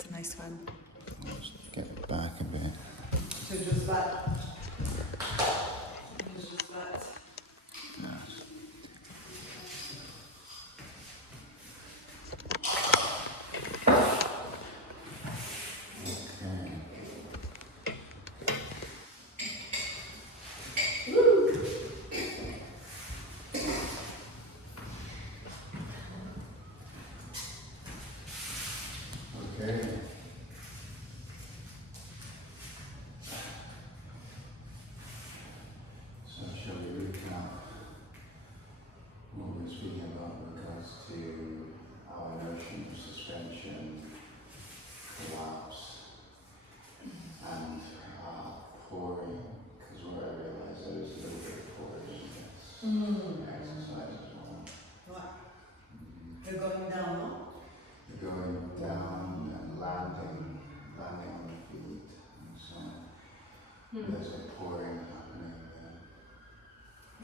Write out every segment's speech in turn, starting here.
It's a nice one. Just get it back a bit. So just that. Just that. Yes. Okay. Okay. So shall we recap what we're speaking about with regards to our notion of suspension, collapse, and pouring? Because what I realised there was a little bit of pouring in this exercise as well. What? You're going down, no? You're going down and landing on the feet, and so there's a pouring happening there.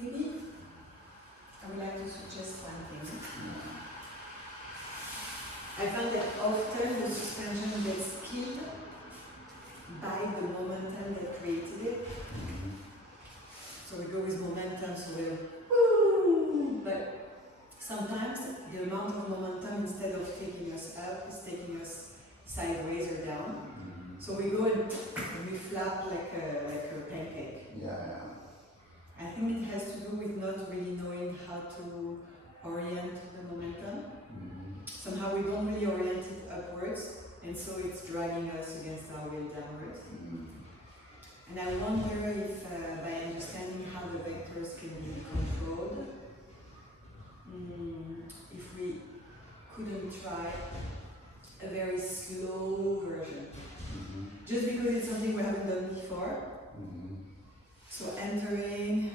Maybe I would like to suggest one thing. I find that often the suspension gets killed by the momentum that created it. So we go with momentum, so we're woo! But sometimes the amount of momentum, instead of taking us up, is taking us sideways or down. So we go and we flap like a pancake. Yeah. I think it has to do with not really knowing how to orient the momentum. Somehow we don't really orient it upwards, and so it's dragging us against our will downwards. And I wonder if by understanding how the vectors can be controlled, if we couldn't try a very slow version. Just because it's something we haven't done before. So entering,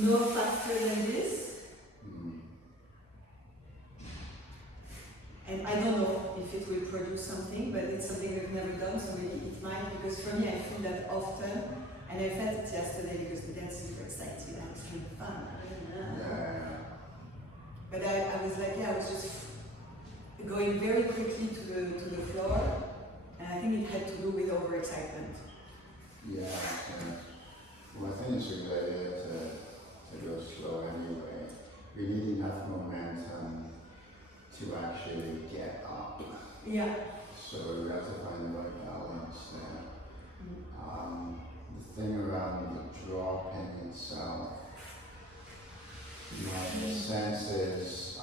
no faster than this. And I don't know if it will produce something, but it's something we've never done, so maybe it might, because for me I feel that often, and I felt it yesterday because the dancers were excited, I was having fun. But I was like, I was just going very quickly to the floor, and I think it had to do with overexcitement. Well, I think it's a good idea to go slow anyway. We need enough momentum to actually get up. Yeah. So we have to find the right balance there. The thing around the dropping itself, my sense is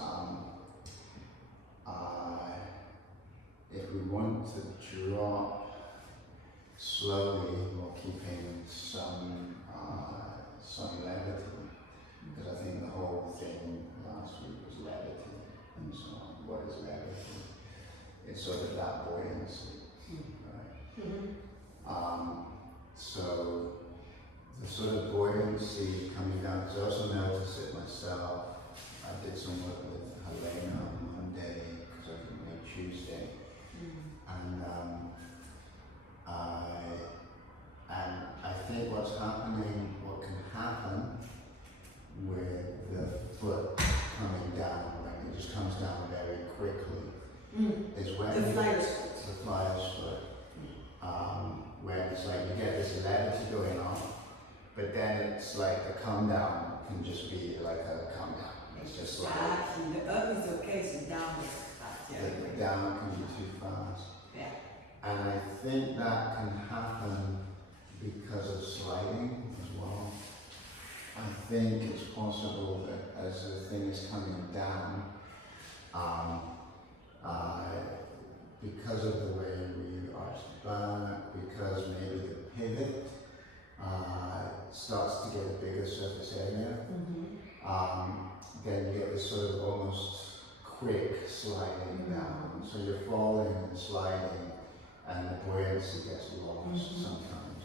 if we want to drop slowly while keeping some levity, because I think the whole thing last week was levity, and so on. What is levity? It's sort of that buoyancy, right? So the sort of buoyancy coming down, because I also noticed it myself. I did some work with Helena on Monday, because I couldn't make Tuesday. And I think what can happen with the foot coming down, like it just comes down very quickly, is when the flyer's foot. The flyer's foot. Where it's like you get this levity going on, but then it's like the come down can just be like a come down. It's just like the up is okay, so down is fast. the down can be too fast. Yeah. And I think that can happen because of sliding as well. I think it's possible that as the thing is coming down, because of the way we arch the back, because maybe the pivot starts to get a bigger surface area, then you get this sort of almost quick sliding down. So you're falling and sliding, and the buoyancy gets lost sometimes.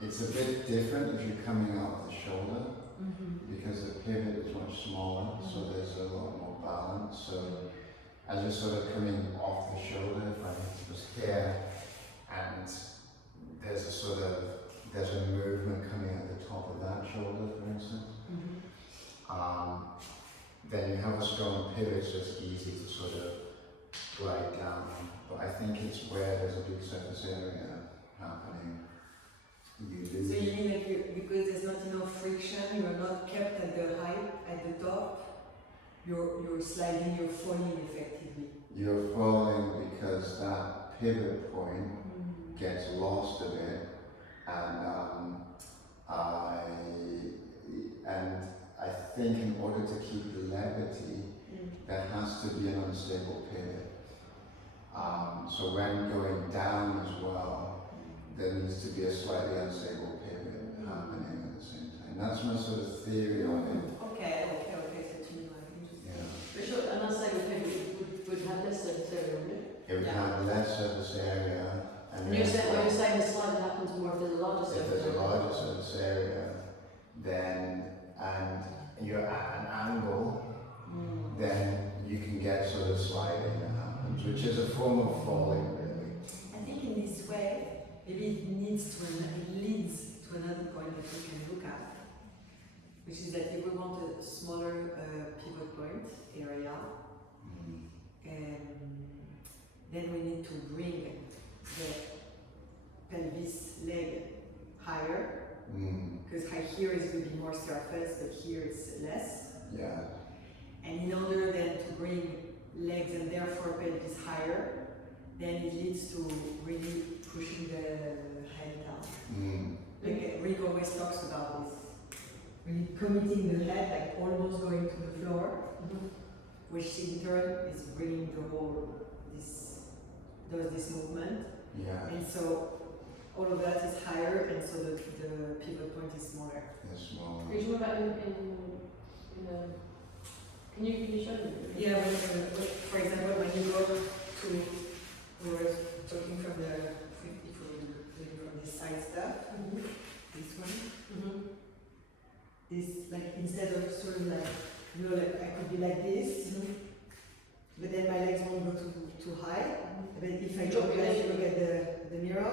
It's a bit different if you're coming out of the shoulder, because the pivot is much smaller, so there's a lot more balance. So as you're sort of coming off the shoulder, if I was here, and there's a movement coming at the top of that shoulder, for instance, then you have a strong pivot, so it's easy to sort of glide down. But I think it's where there's a big surface area happening. You lose. So you mean like because there's not enough friction, you're not kept at the height, at the top, you're sliding, you're falling effectively. You're falling because that pivot point gets lost a bit, and I think in order to keep levity, there has to be an unstable pivot. So when going down as well, there needs to be a slightly unstable pivot happening at the same time. That's my sort of theory on it. Okay, so you know, interesting. Yeah. For sure, and that's like would have less surface area, wouldn't it? It would have less surface area, and And you're saying the slide happens more if there's a larger if surface there's a area. larger surface area, then and you're at an angle, then you can get sort of sliding that happens, which is a form of falling, really. I think in this way, maybe it leads to another point that we can look at, which is that if we want a smaller pivot point area, then we need to bring the pelvis leg higher, because here is going to be more surface, but here it's less. Yeah. And in order then to bring legs and therefore pelvis higher, then it leads to really pushing the head down. Like Rick always talks about this, really committing the head, like almost going to the floor, which in turn is bringing the whole, does this movement. Yeah. And so all of that is higher, and so the pivot point is smaller. It's small. Are you talking about can you show me? Yeah, for example, when you go to, we were talking from this side stuff, this one, this, like, instead of sort of like, like I could be like this, but then my legs won't go too high. But if I drop it, you look at the mirror,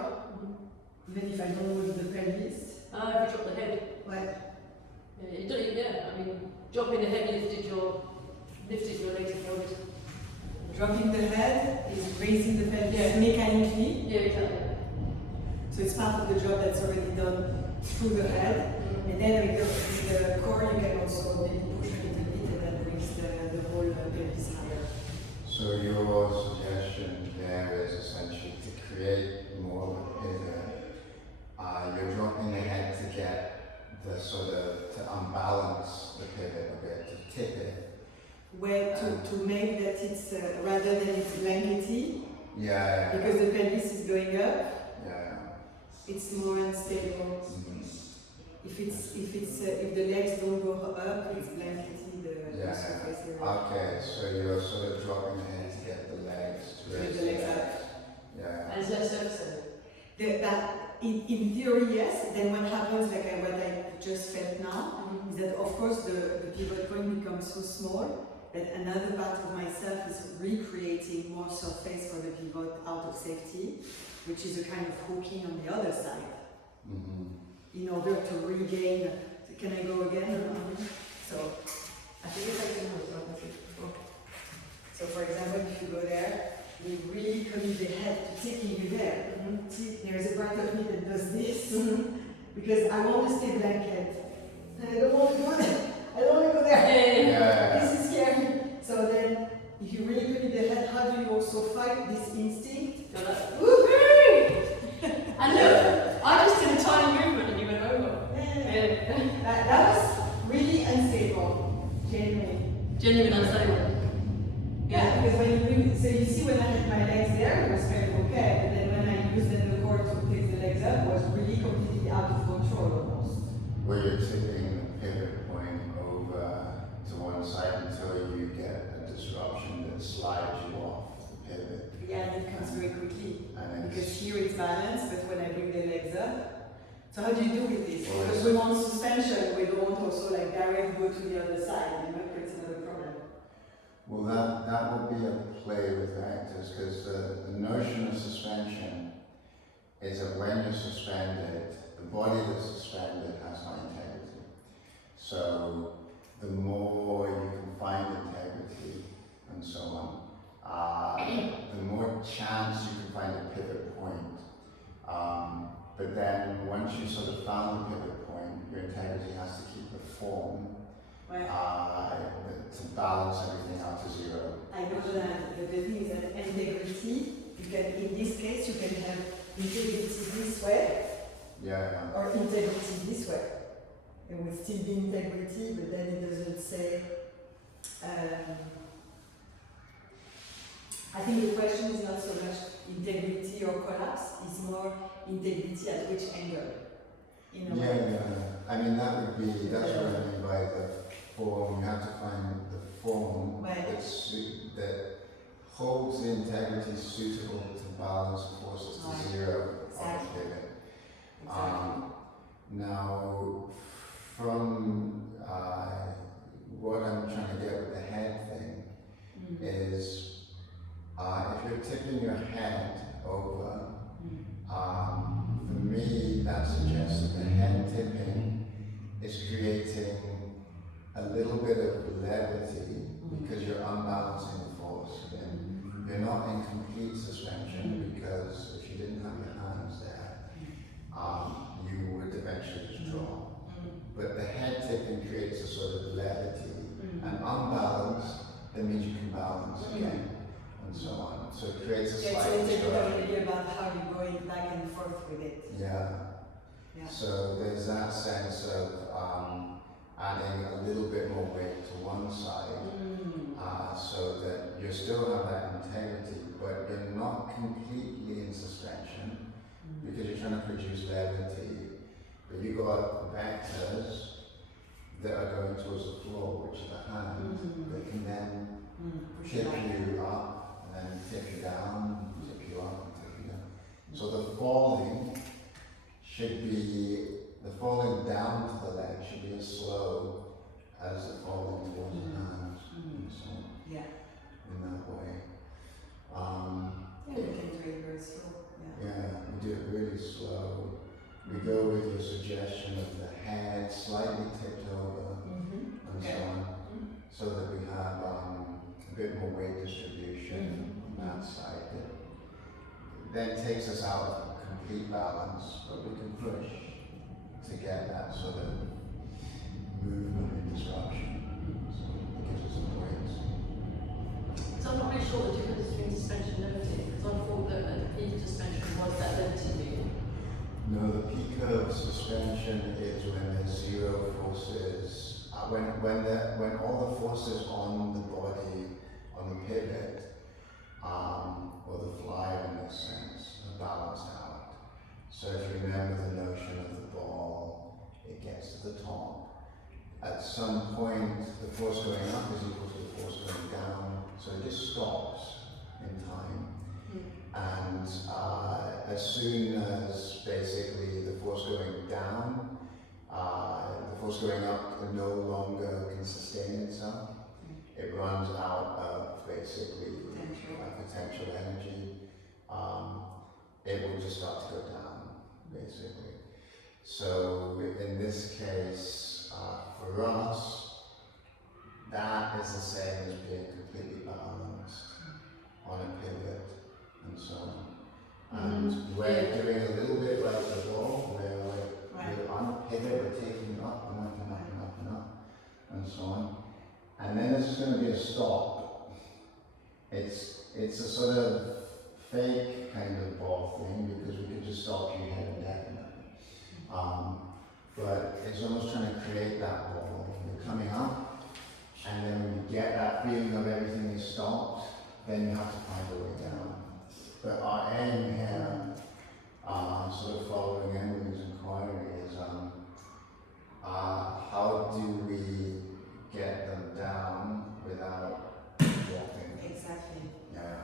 even if I don't move the pelvis. If you drop the head. What? Yeah, you don't even, I mean, dropping the head lifted your legs forward. Dropping the head is raising the pelvis mechanically. Yeah, exactly. So it's part of the job that's already done through the head. And then with the core, you can also maybe push a little bit, and that brings the whole pelvis higher. So your suggestion there is essentially to create more of a pivot. You're dropping the head to get the sort of, to unbalance the pivot a bit, to tip it. Where to make that it's, rather than it's blankety, Yeah. because the pelvis is going up, Yeah. it's more unstable. If the legs don't go up, it's blankety, the surface area. Okay, so you're sort of dropping the head to get the legs to raise the legs up. Yeah. And is there surface area? That in theory, yes. Then what happens, like what I just felt now, is that of course the pivot point becomes so small that another part of myself is recreating more surface for the pivot out of safety, which is a kind of hooking on the other side. In order to regain, can I go again? So, I think it's like the so for example, if you go there, you really commit the head to taking you there. See, there's a part of me that does this, because I want to stay blanket. And I don't want to go there. I don't want to go there. Yeah. This is scary. So then, if you really commit the head, how do you also fight this instinct? You're like, woohoo! And look, I just did a tiny movement and you went over. That was really unstable, genuinely. Genuine unstable. Yeah, because when you bring, so you see when I had my legs there, it was kind of okay, but then when I used the cord to take the legs up, it was really completely out of control almost. Where you're tipping the pivot point over to one side until you get a disruption that slides you off the pivot. Yeah, and it comes very quickly. And Because it's, here it's balanced, but when I bring the legs up, so how do you do with this? Well, Because we want suspension, we don't want also like direct go to the other side, it creates another problem. well, that would be a play with vectors, because the notion of suspension is that when you're suspended, the body that's suspended has no integrity. So the more you can find you sort of found the pivot point, your integrity has to keep the form Ouais. to balance everything out to zero. I know that, but the thing is that integrity, you can, in this case, you can have integrity this way Yeah, or integrity this way. It would still be integrity, but then it doesn't say. I think the question is not so much integrity or collapse, it's more integrity at which angle. In a way. yeah. I mean, that would be, that's what I mean by the form. You have to find the form Right. that holds the integrity suitable to balance forces to Right. zero of Exactly. the pivot. Exactly. Now, from what I'm trying to get with the head thing is if you're tipping your head over, for me that suggests that the head tipping is creating a little bit of levity because you're unbalancing the force. And you're not in complete suspension because if you didn't have your hands there, you would eventually just draw. But the head tipping creates a sort of levity, and unbalance, that means you can balance again, and so on. So it creates a Yeah, so slight it's a distortion. bit about how you're going back and forth with it. Yeah. Yeah. So there's that sense of adding a little bit more weight to one side, so that you still have that integrity, but you're not completely in suspension because you're trying to produce levity. But you got vectors that are going towards the floor, which are the hands, that can then Push tip it back. you up, and then tip you down, tip you up, and tip you down. So the falling down to the leg should be as slow as the falling towards the hands. And so Yeah. in that way. Yeah, we can do it very slow. Yeah. Yeah, we do it really slow. We go with your suggestion of the head slightly tipped over and Okay. so on, so that we have a bit more weight distribution on that side. That then takes us out of complete balance, but we can push to get that sort of movement and disruption. So it gives us some weight. So I'm not really sure the difference between suspension and levity, because I thought that at the peak of suspension was that levity being. No, the peak of suspension is when there's zero forces. When all the forces on the body, on the pivot, or the flyer in this sense, are balanced out. So if you remember the notion of the ball, it gets to the top. At some point, the force going up is equal to the force going down, so it just stops in time. And as soon as basically the force going down, the force going up no longer can sustain itself. It runs out of basically potential energy. It will just start to go down, basically. So in this case, for us, that is the same as being completely balanced on a pivot and so on. And we're doing a little bit like the ball, where we're on a pivot, we're taking up and up and up and up and up and so on. And then there's just going to be a stop. It's a sort of fake kind of ball thing because we could just stop you here indefinitely. But it's almost trying to create that ball. You're coming up, and then when you get that feeling of everything is stopped, then you have to find a way down. But our aim here, sort of following Emily's inquiry, is how do we get them down without walking? Exactly. Yeah.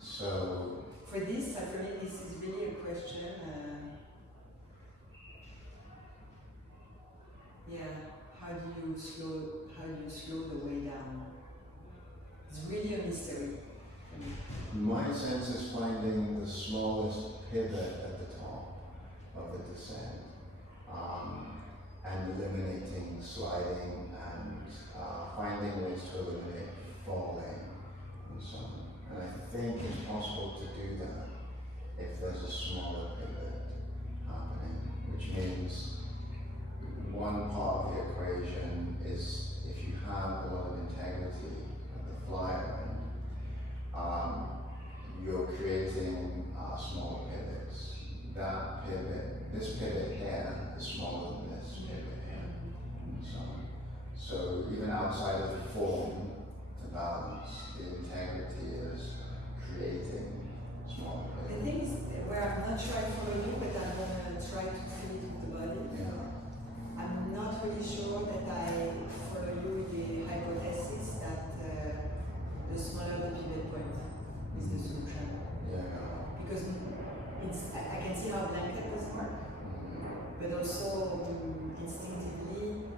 So For this, for me, this is really a question. How do you slow the way down? It's really a mystery. my sense is finding the smallest pivot at the top of the descent, and eliminating sliding and finding ways to eliminate falling and so on. And I think it's possible to do that if there's a smaller pivot happening. which means one part of the equation is if you have a lot of integrity at the flyer end, you're creating smaller pivots. That pivot, this pivot here is smaller than this pivot here, and so on. So even outside of the form, to balance, the integrity is creating smaller The pivots. thing is, where I'm not sure I follow you, but I'm gonna try to feel it with the body. Yeah. I'm not really sure that I follow you with the hypothesis that the smaller the pivot point is the solution. Yeah. Because I can see how blanket does work, but also instinctively,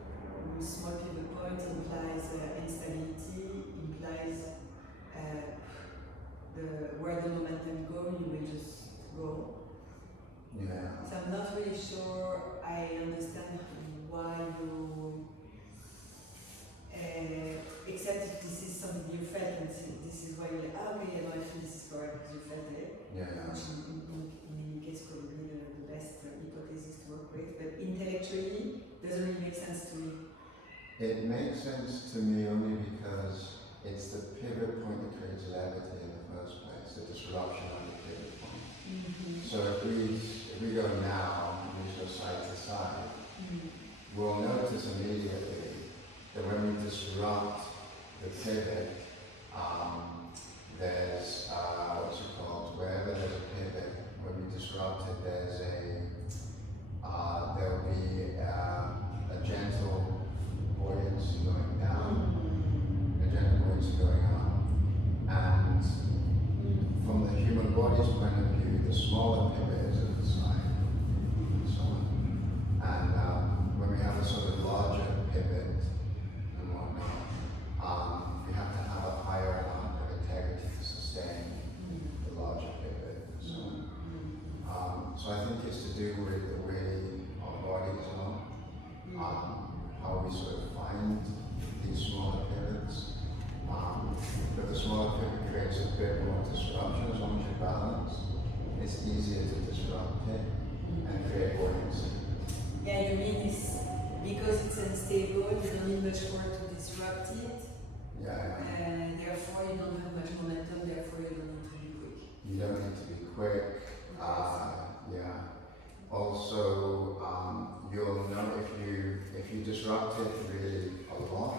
small pivot point implies instability, implies where the momentum goes, you will just go. Yeah. So I'm not really sure I understand why you, except if this is something you felt and this is why you're like, oh, okay, I feel this is correct because you felt it. Yeah. Which in any case probably the best hypothesis to work with, but intellectually doesn't really make sense to me. It makes sense to me only because it's the pivot point that creates levity in the first place, the disruption of the pivot point. So if we go now, we go side to side, we'll notice immediately that when we disrupt the pivot, there's what's it called? Wherever there's a pivot, when we disrupt it, there'll be a gentle buoyancy going down, a gentle buoyancy going up, and from the human body's point of view, the smaller pivot is at the side, and so on. And when we have a sort of larger pivot and whatnot, we have to have a higher amount of integrity to sustain the larger pivot and so on. So I think it's to do with the way our bodies are, how we sort of find these smaller pivots. But the smaller pivot creates a bit more disruption as long as you balance. It's easier to disrupt it and create buoyancy. Yeah, you mean it's because it's unstable, you don't need much more to disrupt it, Yeah. and therefore you don't have much momentum, therefore you don't need to be quick. You don't need to be quick. Yeah. Also, you'll know if you disrupt it really a lot,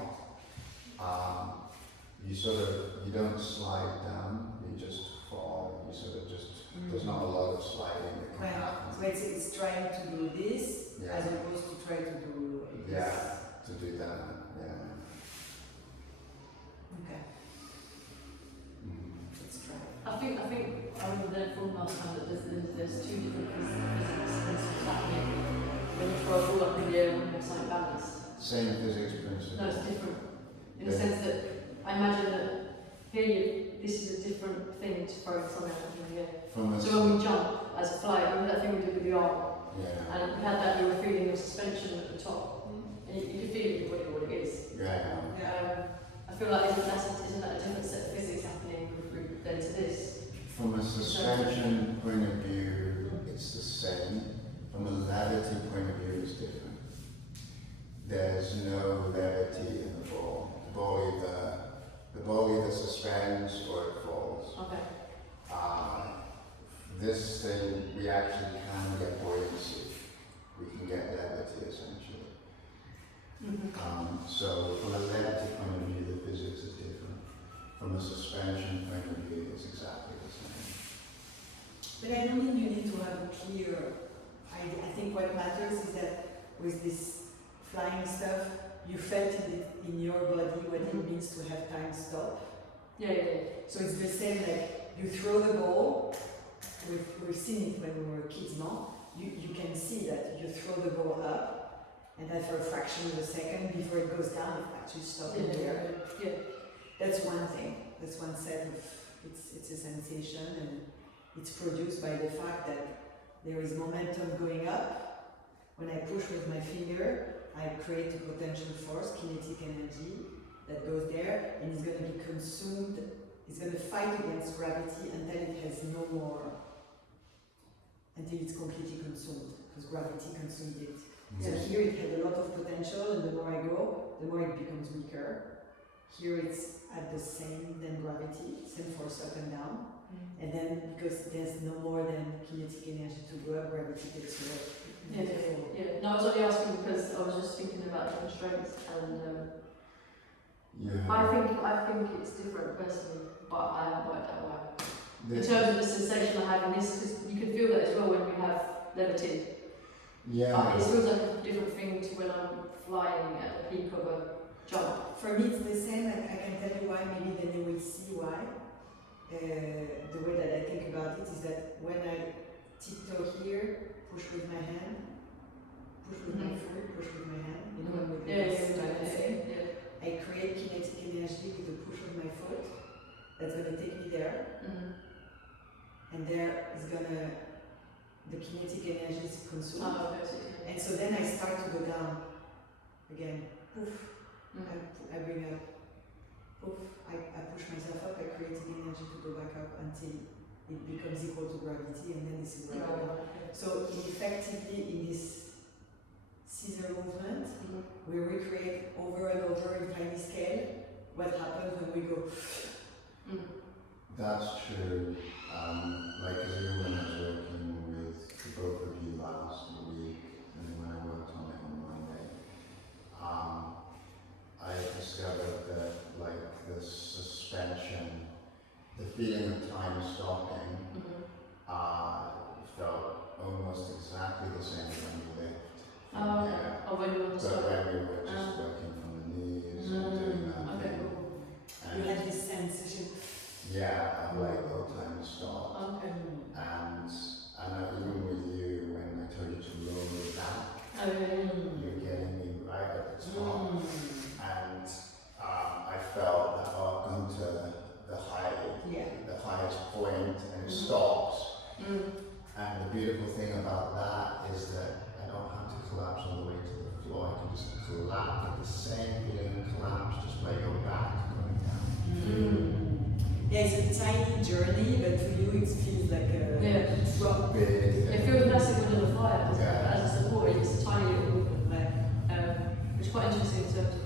you don't slide down, you just fall. You sort of just there's not a lot of sliding that can Right. happen. So it's trying to do this Yeah. as opposed to try to do this. Yeah, to do that. Yeah. Okay, let's try. I think I remember then from last time that there's two different physics principles happening when you throw a ball up in the air and you have something balanced. Same physics principle. No, it's different. In the Yeah. sense that I imagine that this is a different thing to throw something up in the air. From a So when we jump as a flight, remember that thing we did with the arm? yeah. And we had that, we were feeling your suspension at the top. And you could feel it in what it is. Yeah. I feel like isn't that a different set of physics happening with then to this? From a suspension point of view, it's the same. From a levity point of view, it's different. There's no levity in the ball. The ball either suspends or it falls. Okay. This thing, we actually can get buoyancy. We can get levity essentially. So from a levity point of view, the physics is different. From a suspension point of view, it's exactly the same. But I don't think you need to have a clear idea. I think what matters is that with this flying stuff, you felt it in your body what it means to have time stop. Yeah. So it's the same, like you throw the ball, we've seen it when we were kids now, you can see that you throw the ball up, and then for a fraction of a second before it goes down, it actually stops in the air. Yeah. That's one thing, that's one set of, it's a sensation, and it's produced by the fact that there is momentum going up. When I push with my finger, I create a potential force, kinetic energy, that goes there, and it's going to be consumed, it's going to fight against gravity until it has no more, until it's completely consumed. because gravity consolidates. Mm. So here it had a lot of potential, and the more I go, the more it becomes weaker. Here it's at the same than gravity, same force up and down. And then because there's no more than kinetic energy to go up, gravity takes you up. Yeah. No, I was only asking because I was just thinking about the constraints, and Yeah. I think it's different personally, but I haven't worked out why. In terms of the sensation I have in this, because you can feel that as well when you have levity. Yeah. It feels like a different thing to when I'm flying at the peak of a jump. For me, it's the same. I can tell you why. Maybe then you will see why. The way that I think about it is that when I tiptoe here, push with my hand, push with my foot, push with my hand. You know, when we do this balancing, I create kinetic energy with the push of my foot. That's gonna take me there, and there is gonna the kinetic energy is consumed. And so then I start to go down again. Poof. I bring up. Poof. I push myself up. I create energy to go back up until it becomes equal to gravity, and then this is where I go. So effectively, in this scissor movement, we recreate over and over in tiny scale what happens when we go. That's true. Like as you when I was working with both of you last week, and when I worked on it on Monday, I discovered that like the suspension, the feeling of time stopping, felt almost exactly the same when you lift from here. When you were But when we were just working from the knees and doing that thing. You had this sensation. Yeah, of like no time to stop. And I know even with you, when I told you to roll me back, you're getting me right at the top. And I felt that arc onto the highest point, and it stops. And the beautiful thing about that is that I don't have to collapse all the way to the floor. I can just collapse at the same feeling of collapse just by your back going down. Yeah, it's a tiny journey, but to you it feels like a drop. Big. It feels massive under the fire, doesn't it? Yeah. As a support, it's a tiny little movement, which is quite interesting in terms of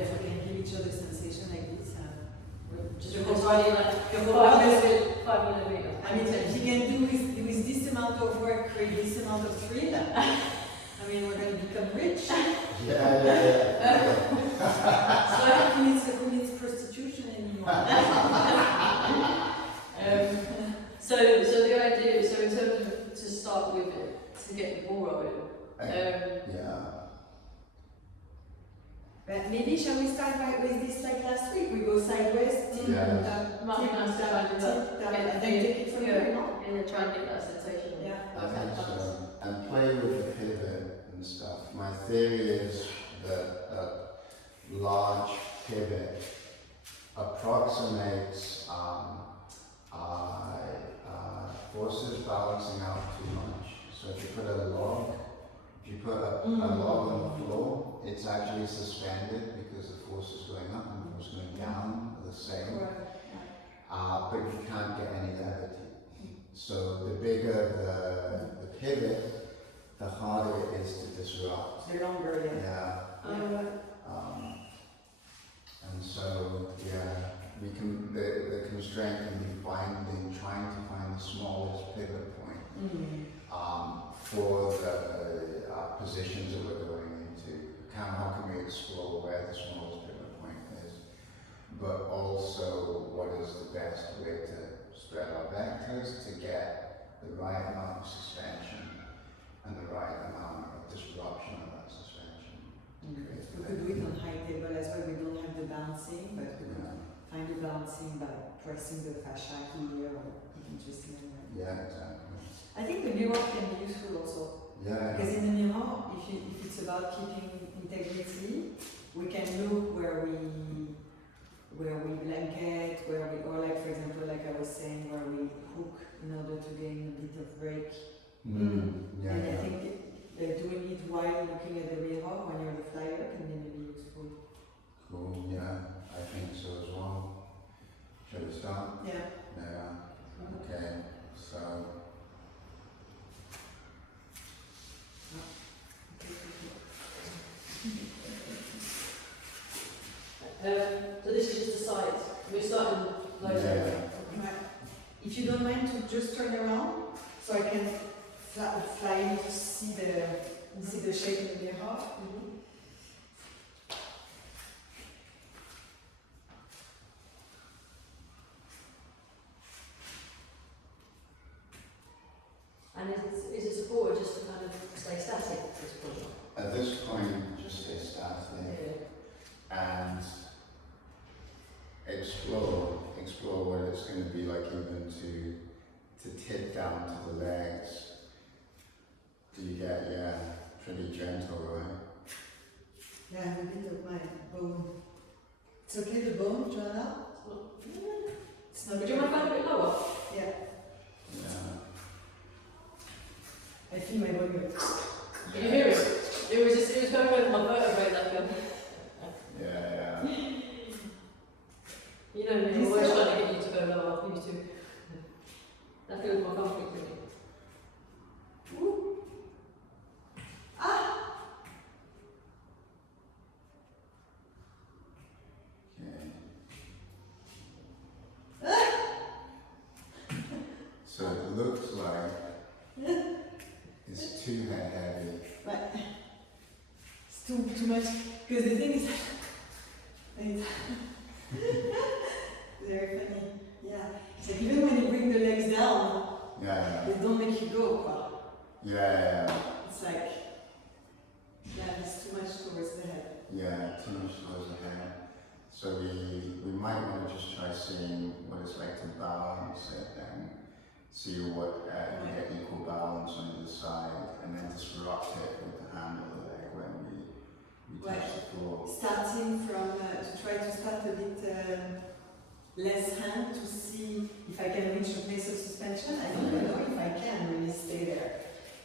If we can give each other sensation like this, just the because whole tiny, like the whole process- 5 millimeter. I mean, if you can do with this amount of work, create this amount of thrill, I mean, we're going to become rich. Yeah. So who needs prostitution anymore? So the idea, so in terms of to start with it, to get the ball rolling. Yeah. But maybe shall we start with this like last week? We go sideways, tip, Yeah. tap, Might be tip, nice to tap, try and do that. tip, tap, Yeah, and then take it from there, no? And try and get that sensation. Yeah. I think so. And play with the pivot and stuff. My theory is that a large pivot approximates forces balancing out too much. So if you put a log on the floor, it's actually suspended because the force is going up and the force going down are the same. But you can't get any levity. So the bigger the pivot, the harder it is to disrupt. The longer, Yeah. And so, we can, the constraint can be trying to find the smallest pivot point for the positions that we're going into. How can we explore where the smallest pivot point is? But also, what is the best way to spread our vectors to get the right amount of suspension and the right amount of disruption of that suspension. We could do it on high table as well. We don't have the bouncing, but we could find the bouncing by pressing the fascia here or interesting. Yeah, exactly. I think the mirror can be useful also. Yeah. Because in the mirror, if it's about keeping integrity, we can look where we blanket, or like for example, like I was saying, where we hook in order to gain a bit of break. Yeah. And I think doing it while looking at the mirror when you're the flyer can be really useful. Cool. Yeah, I think so as well. Shall we start? Yeah. Yeah. Okay. So So this is just the sides. We're starting low. Yeah. Right. If you don't mind to just turn around, so I can fly in to see the shape of the mirror. Mhm. And is it supported just to kind of stay static at this point? At this point, just stay static and explore what it's going to be like even to tip down to the legs. Do you get, pretty gentle, right? Yeah, a bit of my bone. It's okay, the bone, Joanna? It's not Would you mind going a bit lower? Yeah, Yeah. I feel my bone go. Can you hear it? It was going over my vertebrae like Yeah. you know me, I'm always trying to get you to go lower, you too. That feels more comfortable to me. Ooh. Ah! Okay. So it looks like it's too heavy. Right. It's too much. Because the thing is, it's very funny. Yeah. It's like even when you bring the legs down, Yeah. they don't make you go. Quoi. Yeah. It's like, yeah, there's too much towards the head. Yeah, too much towards the head. So we might want to just try seeing what it's like to balance it and see what you get equal balance on either side, and then disrupt it with the hand or the leg when we touch the floor. Starting from, to try to start a bit less hand to see if I can reach a place of suspension. I don't know if I can really stay there,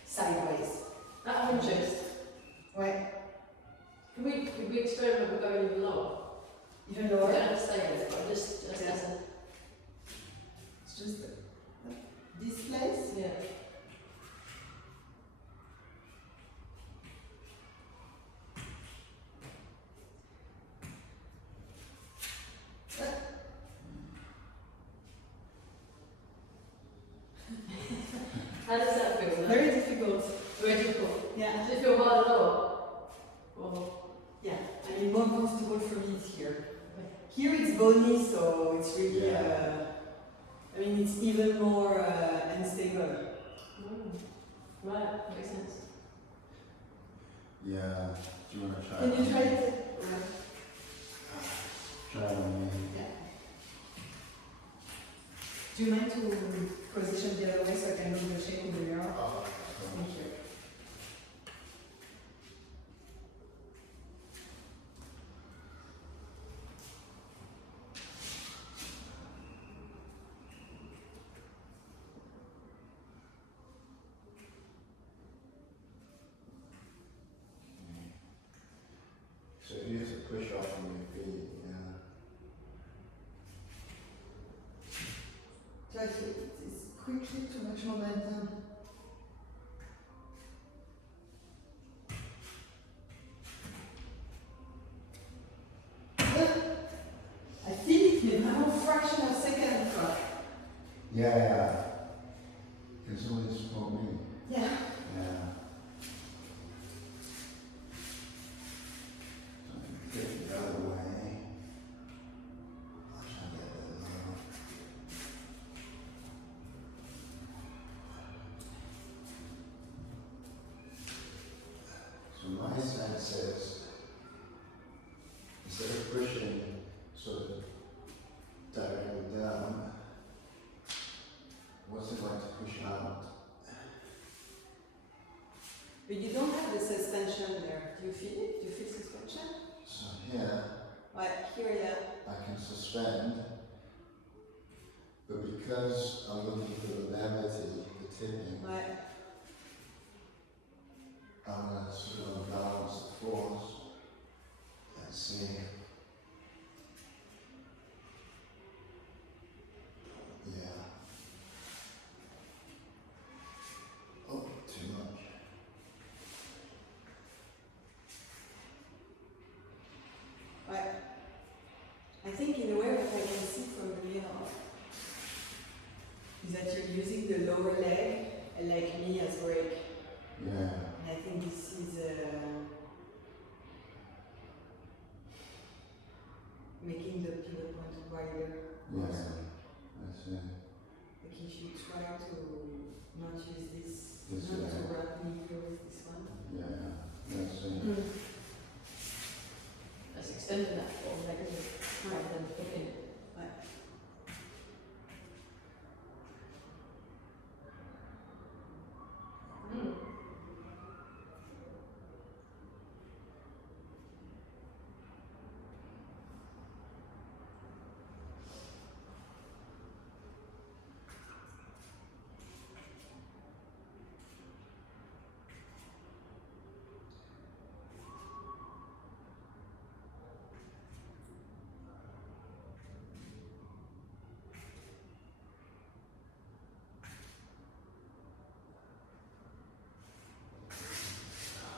sideways. Out of interest, Ouais, can we experiment with going even lower? even We lower. don't have to stay there, but just as a, It's just this place. yeah. How does that feel? Then? Very difficult. Very difficult. Yeah. Does it feel hard at all? Or Yeah. I mean, more comfortable for me is here. Here it's bony, so it's really. Yeah. I mean, it's even more unstable. Right, makes sense. Yeah. Do you want to try? Can you try it? Try it on me. Yeah. Do you mind to position the other way so I can move the shape in the mirror? Oh, Thank you. So if you have to push off on your feet, yeah. Just it's quickly too much momentum. I feel it in a fraction of a second. Quoi. Yeah. It's always for me. Yeah. Yeah. So get it the other way. I'll try to get it low. So my sense is, instead of pushing sort of directly down, what's it like to push out? But you don't have the suspension there. Do you feel it? Do you feel suspension? So here, Right, here, yeah. I can suspend, but because I'm looking for the levity, the tipping, Right. I'm going to sort of balance the force and see. Yeah. Oh, too much. Right. is that you're using the lower leg, like me, as brake. Yeah. And I think this is making the pivot point wider. Yeah. Also. I see. Like if you try to not use this, This not way. to wrap me here with this one. Yeah. I see. Let's extend that for negative rather than flipping it. Ouais. Mm.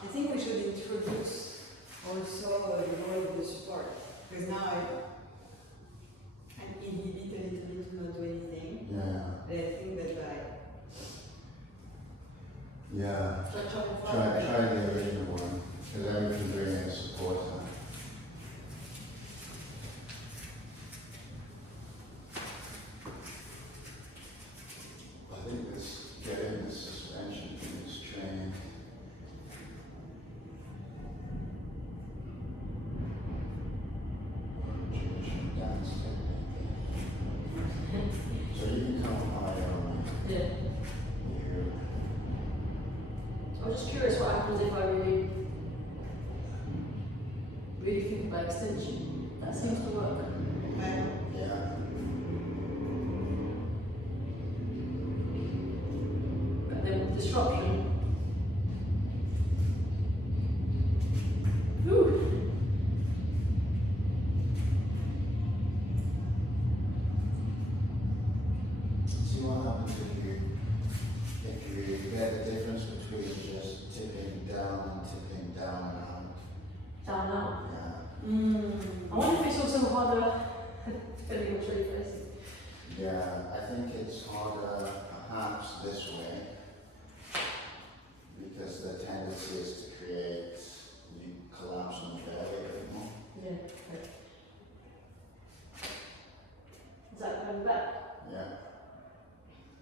I think we should introduce also the role of the support, because now I'm inhibited a little bit to not do anything. Yeah. But I think that Yeah. Should I try and Try find the original one, because then we can bring in support. I think this getting the suspension in this training. Traditional dance technique. So you can come higher on Yeah. here. I'm just curious what happens if I really think about extension. That seems to work. Yeah. But then with disruption. Whew. See what happens if you get the difference between just tipping down and out. Down now. Yeah. I wonder if it's also harder depending on which way you're facing. Yeah, I think it's harder perhaps this way because the tendency is to create you collapse on the belly a bit more. Yeah. Okay. Is that going back? Yeah.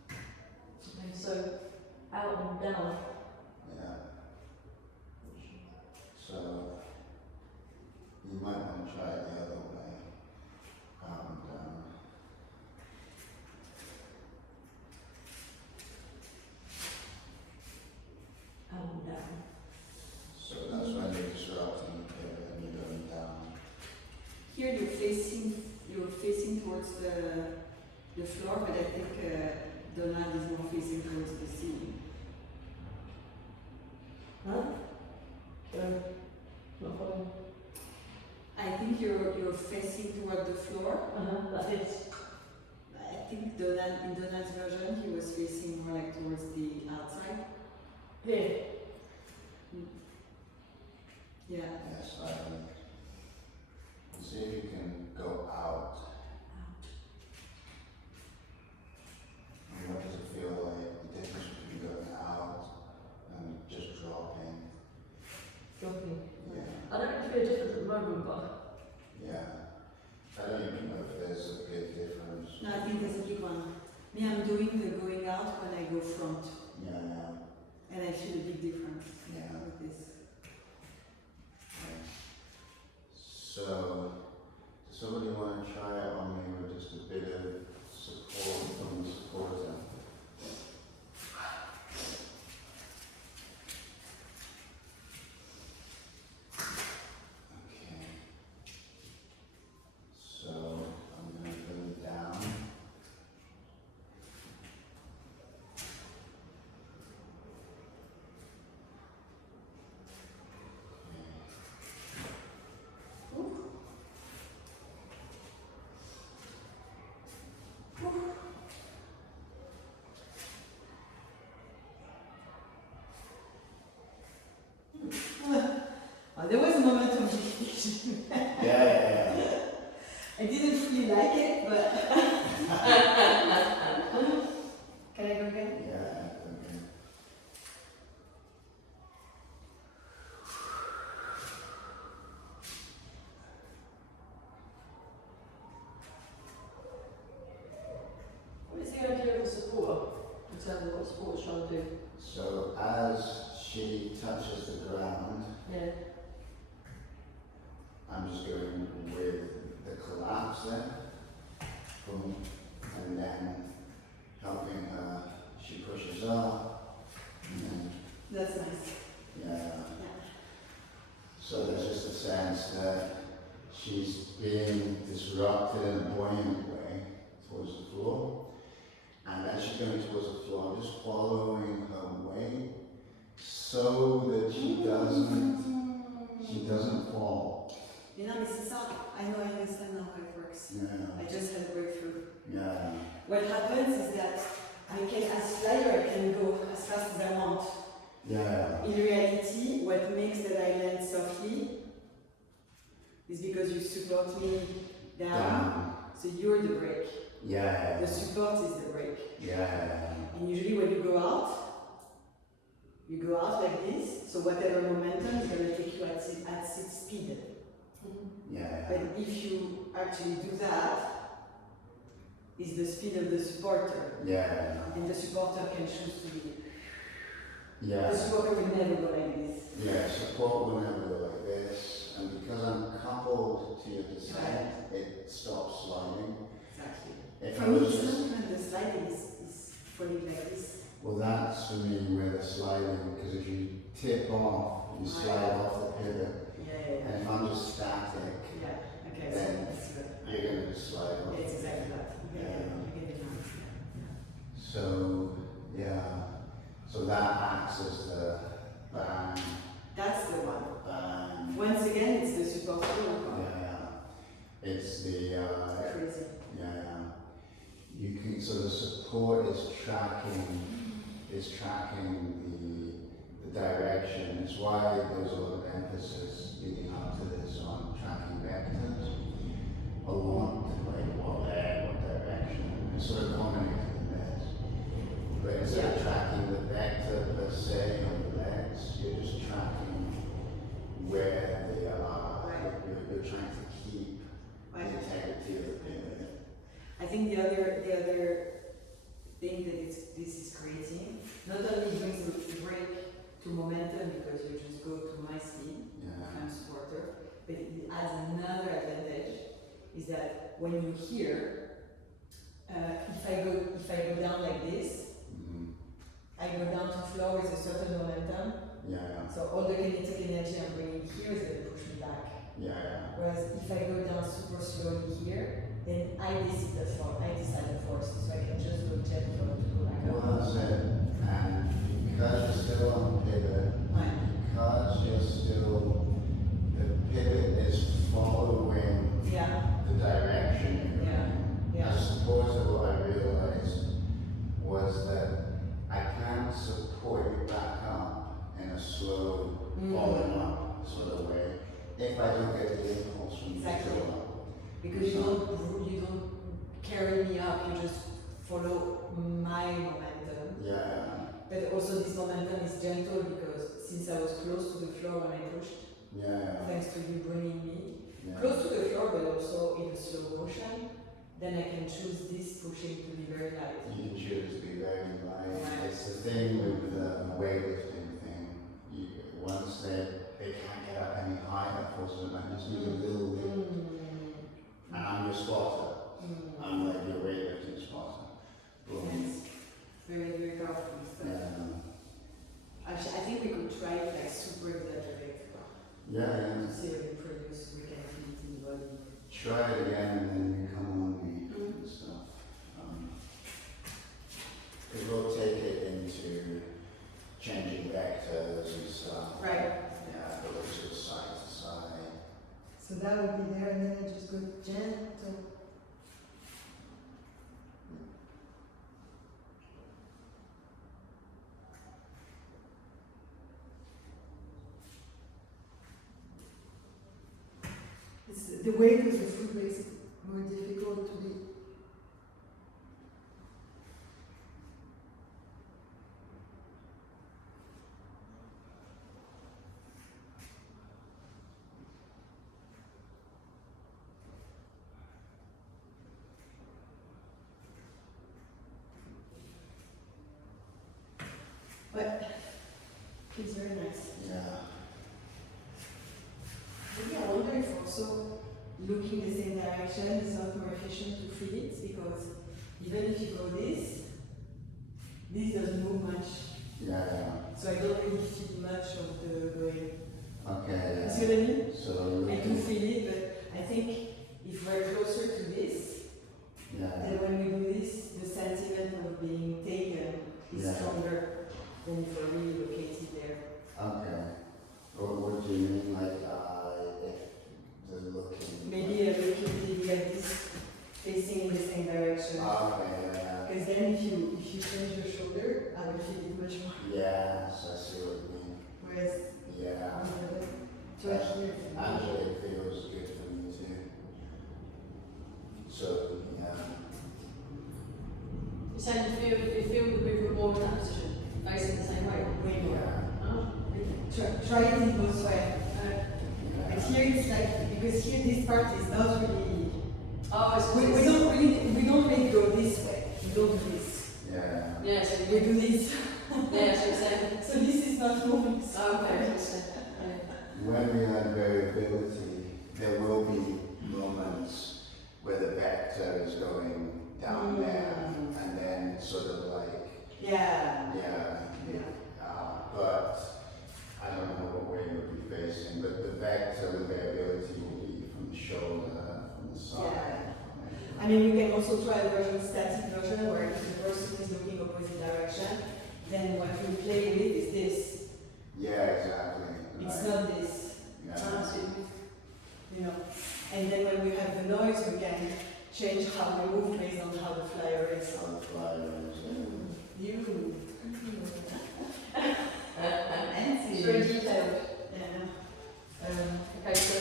Okay, so out and down. Yeah. So you might want to try it the other way. Up and down. Out and down. So that's when you're disrupting the pivot and you're going down. here you're facing towards the floor, but I think Donald is more facing towards the ceiling. Huh? Not following. I think you're facing toward the floor. That is. I think in Donald's version, he was facing more like towards the outside. Here. Yeah. Yes, see if you can go out. And what does it feel like? The difference between going out and just dropping. Dropping. Yeah. I don't really feel a difference at the moment, but Yeah. I don't even know if there's a big difference. No, I think there's a big one. Me, I'm doing the going out when I go front, Yeah, and I feel a big difference yeah. with this. So, does somebody want to try it on me with just a bit of support from the supporter? Okay. So, I'm going to bring it down. There was a moment of hesitation. Yeah. I didn't really like it, but tilted in a buoyant way towards the floor. And as she's going towards the floor, I'm just following her weight so that she doesn't fall. You know, Mrs. Sa, I know I understand now how it works. Yeah. I just had a breakthrough. Yeah. What happens is that as flyer, I can go as fast as I want. Yeah. In reality, what makes that I land softly is because you support me down, so you're the brake. Yeah. The support is the brake. Yeah. And usually when you go out like this, so whatever momentum is going to take you at its speed. Yeah. But if you actually do that, is the speed of the supporter. Yeah. And the supporter can choose to be. Yeah. The supporter will never go like this. Yeah, support will never go like this, and because I'm coupled to your descent, it stops sliding. Exactly. If For I me, was it's just, not when the sliding is falling like this. well, that's for me where the sliding, because if you tip off, you slide off the pivot, Yeah. and if I'm just static, Yeah. Okay, so then that's good. you're going to just slide off. It's exactly that. Yeah. I get it now. So, yeah, so that acts as the bang, That's the one. bang. Once again, it's the supporter. Yeah, it's the, Crazy. yeah, you can, so the support is tracking the direction. It's why there's a lot of emphasis leading up to this on tracking vectors along like what direction. It's sort of culminating in this. But instead of tracking the vector per se on the legs, you're just tracking where they are. Right. You're trying to keep the Right. integrity of the pivot. I think the other thing that this is creating not only brings the break to momentum because you just go to my speed, Yeah. I'm supporter, but it adds another advantage is that when you hear, if I go down like this, Mhm. I go down to floor with a certain momentum, Yeah. so all the kinetic energy I'm bringing here is going to push me back. Yeah. Whereas if I go down super slowly here, then I decide the force, so I can just go gentle to go back Well, up. that's it. And because you're still on pivot, Right. because the pivot is following Yeah, the direction you're Yeah. in. Yeah. As a supporter, what I realized was that I can't support you back up in a slow, falling up sort of way if I don't get the impulse from Exactly. the go up. because you don't carry me up, you just follow my momentum. Yeah. But also this momentum is gentle because since I was close to the floor when I pushed, Yeah. thanks to you bringing me Yeah. close to the floor but also in a slow motion, then I can choose this pushing to be very light. You can choose to be very light. Right. It's the thing with the weightlifting thing. Once they can't get up any higher, forces them, I just need a little bit. And I'm your spotter. I'm like your weightlifting spotter. Boom. Yes. Very, very powerful stuff. Yeah. Actually, I think we could try it like super exaggerate Yeah. to see what we produce, we can feel it in the body. Try it again and then you come on me and stuff. It will take it into changing vectors and stuff. Right. Yeah, go to side to side. So that will be there, and then I just go gentle. It's the weight of the foot makes it more difficult to be. But it's very nice. Yeah. Maybe I wonder if also looking the same direction is not more efficient to feel it because even if you go this doesn't move much. Yeah. So I don't really feel much of the going. Okay. You see what I mean? So I do feel it, but I think if we're closer to this, Yeah. then when we do this, the sentiment of being taken is Yeah. stronger than if we're really located there. Okay. What do you mean, like, if the looking? Maybe located like this, facing in the same direction. Okay, yeah. Because then if you change your shoulder, I will feel it much more. Yes, I see what you mean. Whereas Yeah. on the right here, Actually, it feels good for me too. So, yeah. You said you feel the movement more in that position, facing the same way. way more. Yeah. Oh, Try it in both ways. But Yeah. here it's like, because here this part is not really, oh, it's we don't really go this way. We don't do this. Yeah. Yeah, so We you do this. yeah, so you're saying. So this is not moving. Oh, okay, so you're saying. Yeah. When we add variability, there will be moments where the vector is going down there, and then sort of like, Yeah. but I don't know what way you'll be facing, but the vector of variability will be from the shoulder, from the side. I mean, we can also try a version, static version, where if the person is looking opposite direction, then what we play with is this. Yeah, exactly. It's Right. not this, Yeah. you know. And then when we have the noise, we can change how we move based on how the flyer is. How the flyer is. You. It's very detailed. Yeah. Okay, so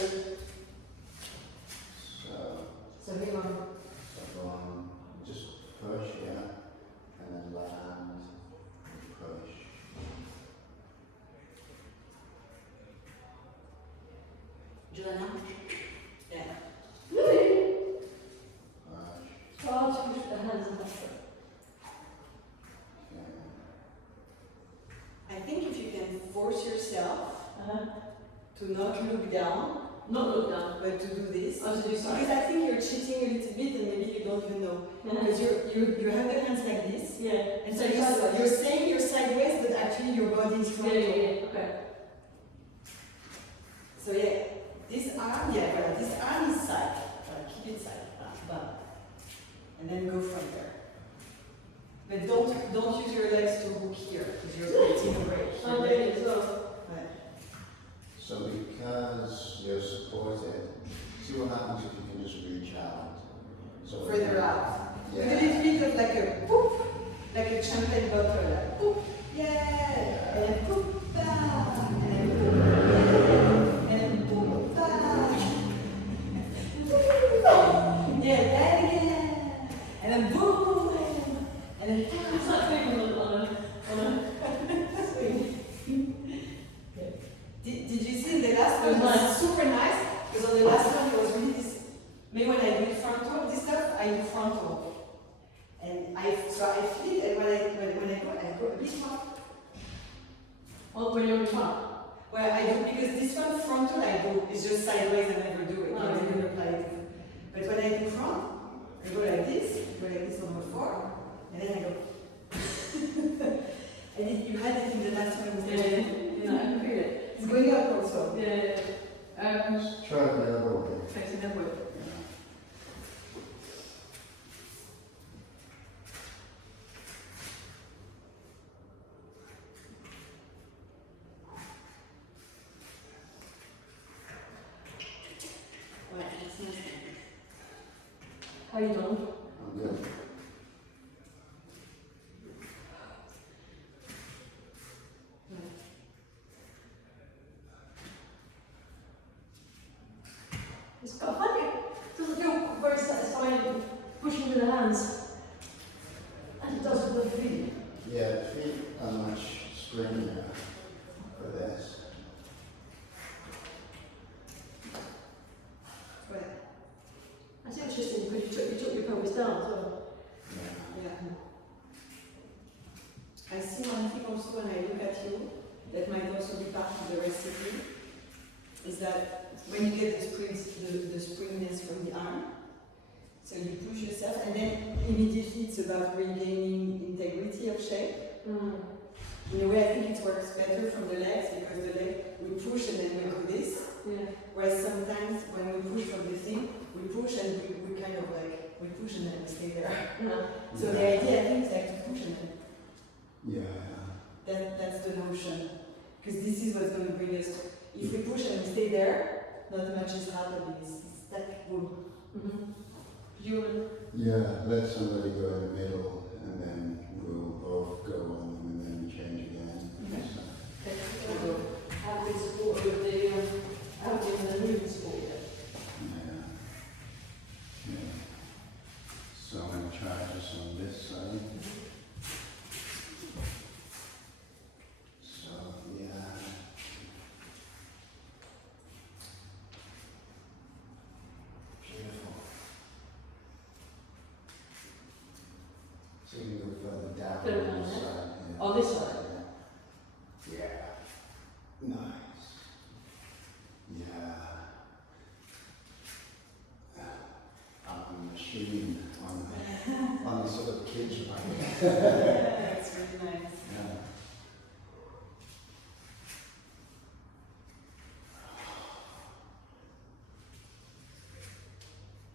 So hang on. go on, just push, yeah, and then land, and push. Do you know? Yeah. Really? Push, It's hard to push the hands and back. yeah. I think if you can force yourself Uh-huh. to not look down, Not look down. but to do this. Oh, to do Because side. I think you're cheating a little bit and maybe you don't even know. Because you have the hands like this. Yeah. And so you're saying you're sideways, but actually your body is Yeah, frontal. yeah. Okay. So yeah, this arm, this arm is side. Keep it side. Bam. And then go from there. But don't use your legs to hook here, because you're creating a break. I'm doing it as well. Right. So because you're supported, see what happens if you can just reach out. So Further out. Yeah. With a little bit of like a poop, like a champagne bottle, like poop, yeah, and then poop, back, and then poop, yeah, and then poop, back, yeah, that again, and then boom, and then It's like being on a swing. Did you see the last one? It was nice. Super nice, because on the last one it was really this. Maybe when I do frontal, this stuff, I do frontal. And I feel it, and when I go a bit more. Oh, when you're in front. Well, I do, because this one frontal I do, it's just sideways, I never do it. I Oh. didn't apply it. But when I do front, I go like this number 4, and then I go. And you had it in the last one. Yeah, yeah. I can feel it. It's going up also. Yeah. Just try it the other way. Facing that way. Yeah. Ouais, that's nice. How you doing? I'm good. It's got funny. It doesn't feel very satisfying pushing with the hands. And it does with the feet. Yeah, the feet are much springier for this. Ouais. That's interesting because you took your pelvis down as well. Yeah. Yeah. I see one thing also when I look at you that might also be part of the recipe is that when you get the springiness from the arm, so you push yourself and then immediately it's about regaining integrity of shape. Mm. In a way I think it works better from the legs because the leg we push and then we do this. Yeah. Whereas sometimes when we push from the thing, we push and we kind of like, we push and then we stay there. No. So the idea, I think, is like to push and then Yeah. that's the notion. Because this is what's going to bring us to, if we push and we stay there, not much is happening. It's like, boom. Mm-hmm. You and Yeah, let somebody go in the middle and then we'll both go on them and then change again. Okay. So, have been supported with the outing and the movement support yet. yeah. Yeah. So I'm going to try this on this side. So, yeah. Beautiful. So you can go further down Further on down, this yeah. side. Yeah. On this side? Yeah. Nice. Yeah. I'm a machine on the sort of kids right. Yeah, it's really nice. Yeah.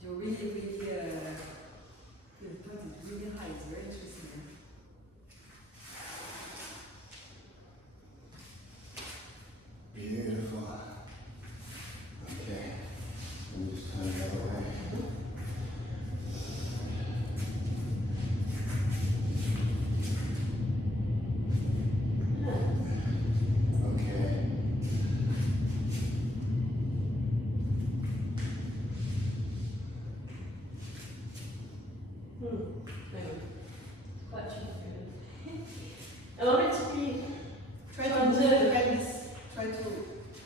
You're really, really, the point is really high. It's very interesting. Beautiful. Okay. Let me just turn the other way. Okay. Quite cheap. Am I meant to be? Try Trying to to- move the pelvis. Try to,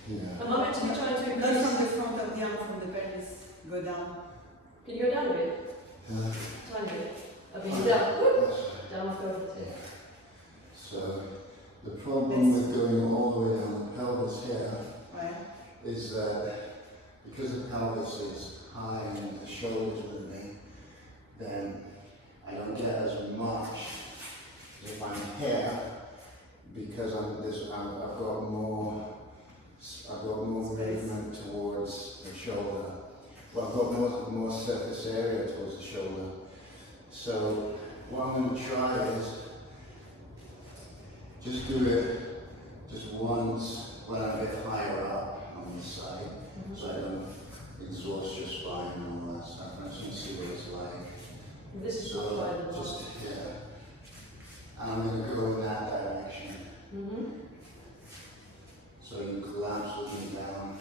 Yeah. Am I meant to be trying to not increase? from the front of the arm, from the pelvis. Go down. Can you go down a bit? Tiny bit. I mean, down. Whoop. Down further too. So the problem with going all the way down the pelvis here Right. is that because the pelvis is high and the shoulders moving, then I don't get as much as if I'm here because I've got more movement towards the shoulder. Well, I've got more surface area towards the shoulder. So what I'm going to try is just do it just once when I'm a bit higher up on this side, so I don't exhaust your spine and all that stuff. I just want to see what it's like. This is So not right. just yeah. And I'm going to go in that direction. Mm-hmm. So you collapse with me down.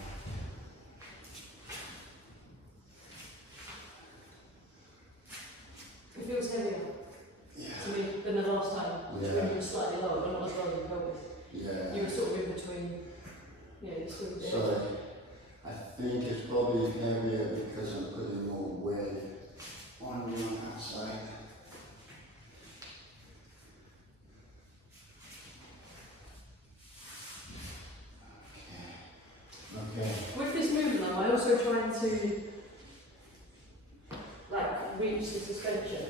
It feels heavier Yeah. to me than the last time. Yeah. When you were slightly lower, but not as low as your pelvis. Yeah. You were sort of in between. Yeah, you're still there. So I think it's probably heavier because I'm putting more weight on me on that side. Okay. With this movement, am I also trying to like reach the suspension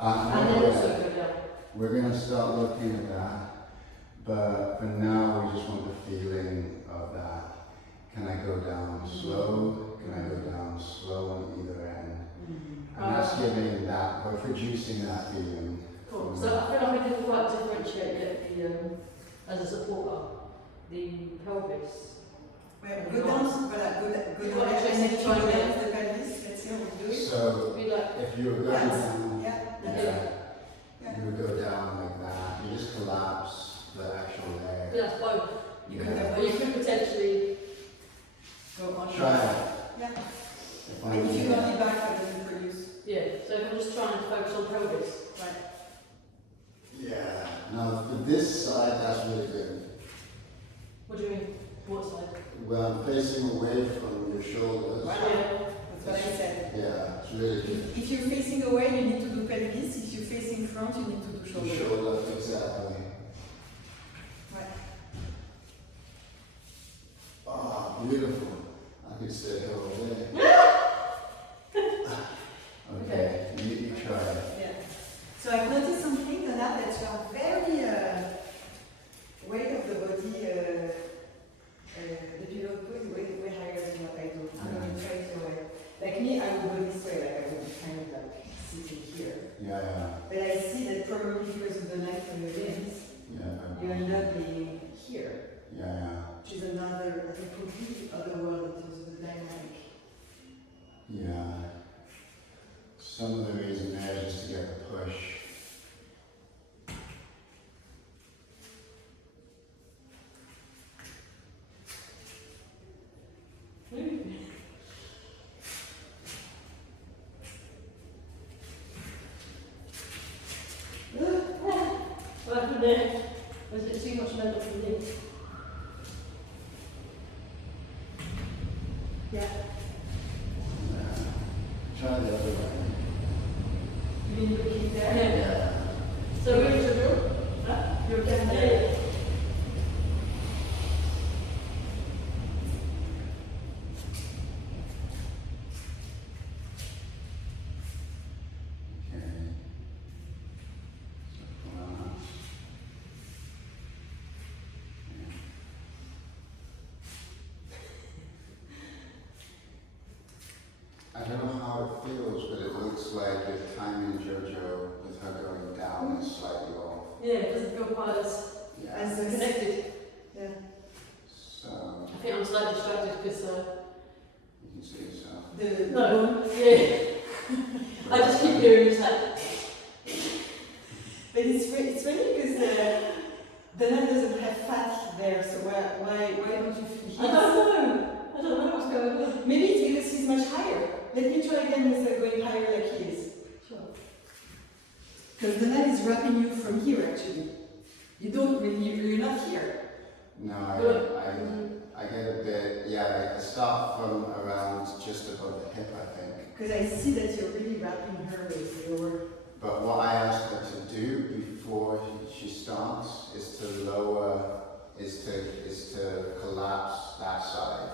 and then also go down? We're going to start looking at that, but for now we just want the feeling of that. Can I go down slow? Can I go down slow on either end? And that's giving that, or producing that feeling. Cool. So I feel like I didn't quite differentiate yet the as a supporter, the pelvis. Well, go down, voilà, go You've down, got to and then just try try down the pelvis. Let's see how we do it. So Be like, if you're going Yes. down, Yeah, that's yeah, it. Yeah. you would go down like that. You just collapse the actual leg. that's both. You Yeah. could have But you could potentially, go on. Try it. Yeah. If I And if you can- don't be back, it doesn't produce. yeah. So if I'm just trying to focus on pelvis. Right. Yeah. Now for this side, that's really good. What do you mean? What side? Well, I'm facing away from your shoulders. Right. Yeah. That's what I said. Yeah, it's really good. If you're facing away, you need to do pelvis. If you're facing front, you need to do shoulder. Shoulder, exactly. Right. Oh, beautiful. I could stay here all day. Okay, you try it. Yeah. So I've noticed something on that you are very weight of the body sitting here. Yeah, But I see that probably because of the length of your limbs, yeah, you end up being here, yeah, which is another, I think, completely other world in terms of the dynamic. yeah. Some of the reason there is just to get the push. What happened there? Was it too much metal for me? Yeah. Try the other way. You mean looking there? Yeah. Yeah. So where is the door? Huh? You're down Yeah. there. Okay. So pull out. I don't know how it feels, but it looks like the timing JoJo with her going down is slightly off. Yeah, it doesn't feel quite as Yeah. As the connected. Yeah. So I think I'm slightly distracted because you can see yourself. The no, bone. yeah. I just keep hearing this like, But it's funny because the land doesn't have fat there, so why don't you feel I heat? don't know what's going on. Maybe it's because he's much higher. Let me try again with going higher like he is. Sure. Because the land is wrapping you from here actually. You don't really, you're not here. No, Good. I get a bit, yeah, I start from around just above the hip, I think. Because I see that you're really wrapping her with your. But what I asked her to do before she starts is to lower, is to collapse that side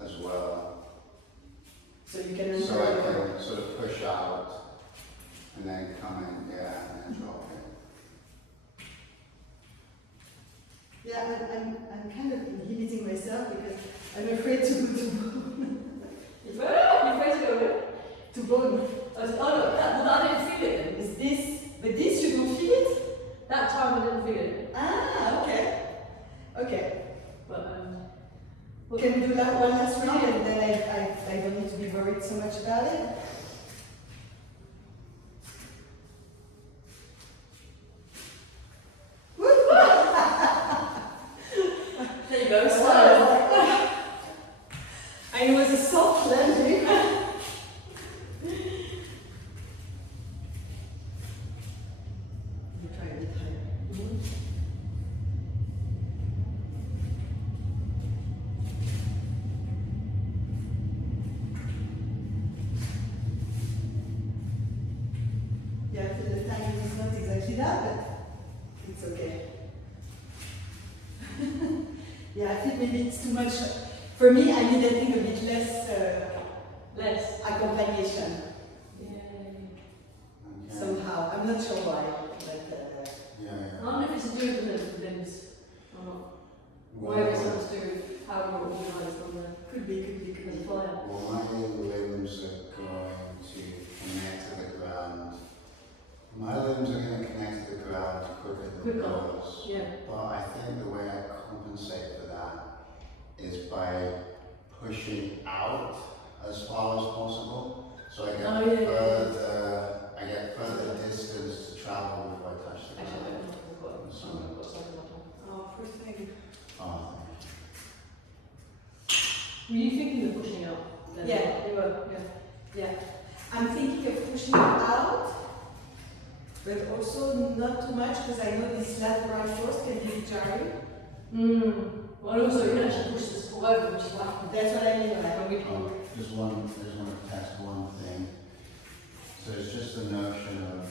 as well. So you can So I enter your. can sort of push out and then come in, yeah, and then drop it. Yeah, I'm kind of inhibiting myself because I'm afraid to go to bone. You're afraid to go where? To bone. Oh no, I didn't feel it then. Is this, but this you don't feel it? That time I didn't feel it. Ah, okay. Okay. But We can do that one last round and then I don't need to be worried so much about it. there you go. So, And it was a soft landing. You try a bit higher. Yeah, I feel the timing is not exactly that, but it's okay. Yeah, I think maybe it's too much. For me, I need, I think, a bit less less. accompagnation Yeah. Okay. somehow. I'm not sure why, but Yeah, I yeah. don't know if it's to do with the limbs or not. Whatever it's something to do with how you're organised on could be. the flyer. Well, my limbs are going to connect to the ground. My limbs are going to connect to the ground quicker than Quicker. yours. Yeah. But I think the way I compensate for that is by pushing out as far as possible. So I get Oh, yeah, yeah, I get further distance to travel before I touch the Actually, I ground. don't know. I've got something like that. Oh, poor thing. Oh, Were you thinking of pushing out? Then? Yeah. You were, yeah. Yeah. I'm thinking of pushing it out, but also not too much because I know this lateral force can be jarring. Well, also, you can actually push this ball over, which is what happened. That's what I mean. Like, When we oh, just want to test one thing. So it's just the notion of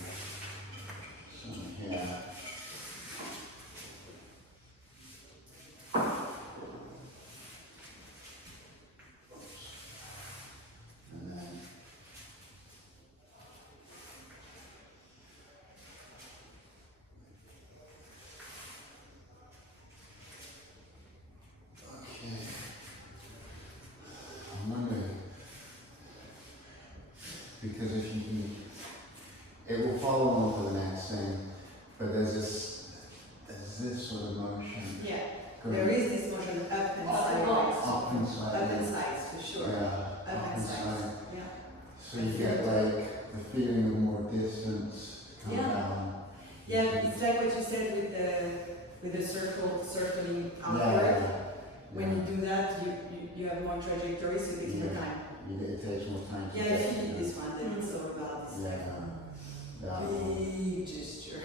something here. And then okay. I'm wondering because if you can It will follow on for the next thing, but there's this sort of motion Yeah, going there is this motion up and Up and sideways. up and side. Up and sides, for sure. Yeah, Up up and and sides, side. yeah. So you get like the feeling of more distance come Yeah. down. Yeah, it's like what you said with the circling outward. Yeah. When you do that, you have more trajectory, so it takes more Yeah. time. It takes more time to Yeah, get if you to need this one, then it's all about this Yeah. big gesture.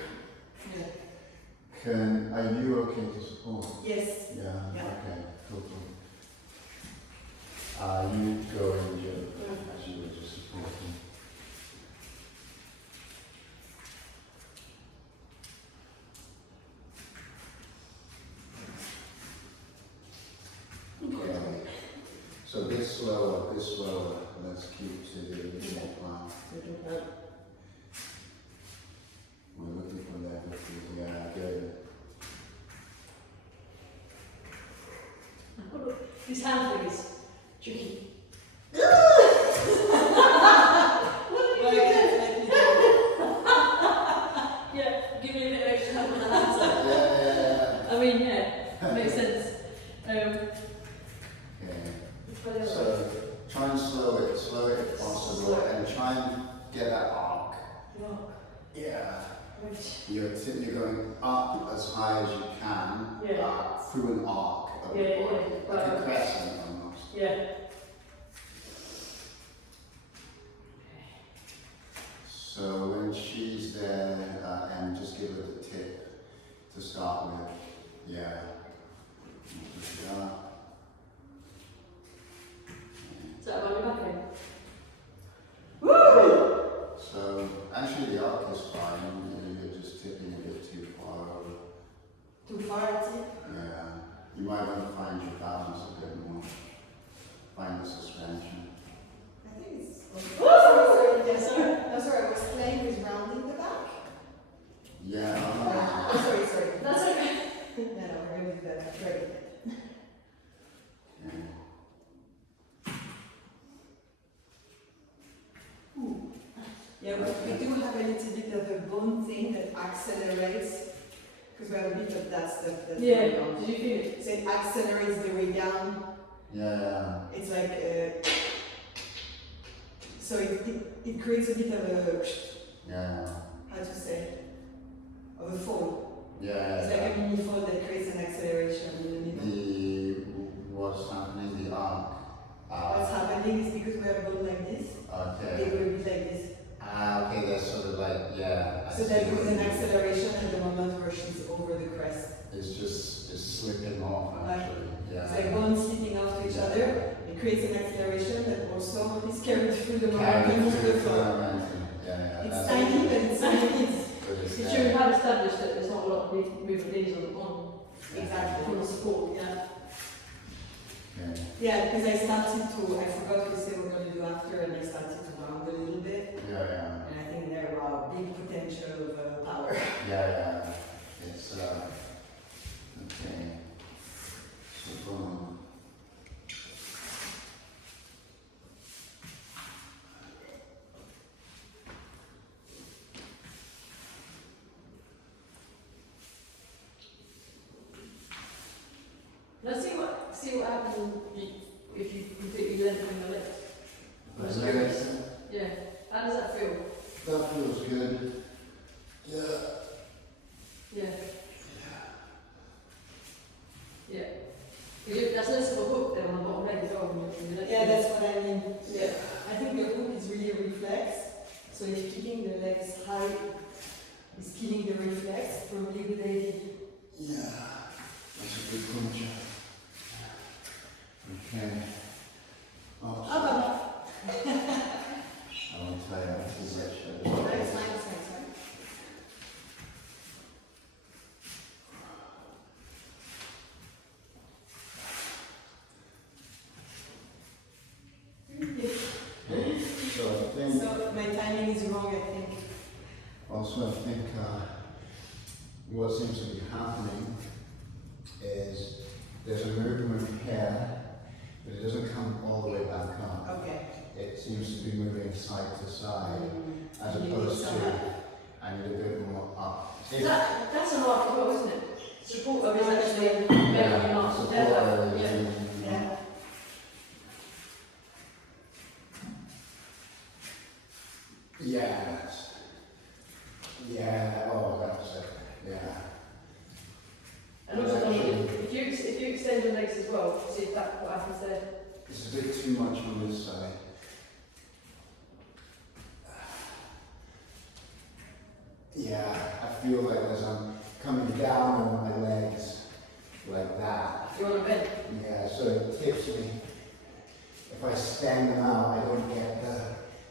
Yeah. Are you okay to support? Yes. Yeah. Yeah. Okay. Cool. You go in, Joe, as you were just supporting. Okay. So a bit slower, Let's keep to the original plan. We're looking for level 2. Yeah, good. This hand thing is tricky. Well, you can't let me do Yeah, give me a bit of extra help on the hand side. Yeah. I mean, yeah, makes sense. Okay. So try and slow it if possible, and try and get that arc. Yeah. You're going up as high as you can, Yeah. through an arc of Yeah, the yeah, body, yeah. like a Right. crescent almost. Yeah. So when she's there, and just give her the tip to start with. Yeah. Push it up. Is that what we're back So actually the arc is fine, you're just tipping a bit too far over. Too far, tip? Yeah. You might want to find your balance a bit more. Find the suspension. I think it's. Woo! Sorry, Yeah, sorry. No, sorry, I was playing with rounding the back. Yeah. Oh, sorry. That's okay. No, we're going to do that. Great. Okay. Yeah, we do have a little bit of a bone thing that accelerates, because we have a bit of that stuff that's Yeah, going on. did you feel it? So it accelerates the way down. Yeah. It's like, so it creates a bit of a, Yeah. how to say, of a fold. Yeah. It's like a mini fold that creates an acceleration in the middle. What's happening, the arc. What's happening is because we have bone like this, they Okay. will be like this. Okay, that's sort of like, yeah. I So see that what gives you an mean. acceleration at the moment where she's over the crest. It's slipping off actually. Yeah. It's like bones slipping off to each other. It creates an acceleration that also is carried through the Carrying momentum of through the the floor. momentum. Yeah. It's that's tiny, it. but it's tiny. But it's Did there. you have established that there's not a lot of movement knees on Exactly. full support? Yeah. Okay. Yeah, because I forgot we said we're going to do after, and I started to round a little bit. Yeah. And I think there are big potential of power. Yeah. It's okay. So boom. Let's see what happens if you completely lengthen your legs. That's nice. Yeah. How does that feel? That feels good. Yeah. Yeah. Yeah. That's less of a hook than on the bottom leg as well. When you're Yeah, that's what I mean. Yeah. I think the hook is really a reflex. So if keeping the legs high is killing the reflex, probably a good idea. Yeah. That's a good punch. Okay. Oh, sorry. I want to tell you how to get shut. No, it's fine, it's fine. So I think, So my timing is wrong, I think. also I think what seems to be happening is there's a movement here, but it doesn't come all the way back up. Okay. It seems to be moving side to side, as You need opposed some to help. If- That's an art as well, isn't it? Support of is actually very not support together. is Yeah. in- Yeah. Yeah, yeah, oh, that's it, yeah. And also, if you extend your legs as well, see if that what happens there. It's a bit too much on this side. Yeah, I feel like as I'm coming down on my legs like that. You want to bend. Yeah, so it tips me. If I stand them out, I don't get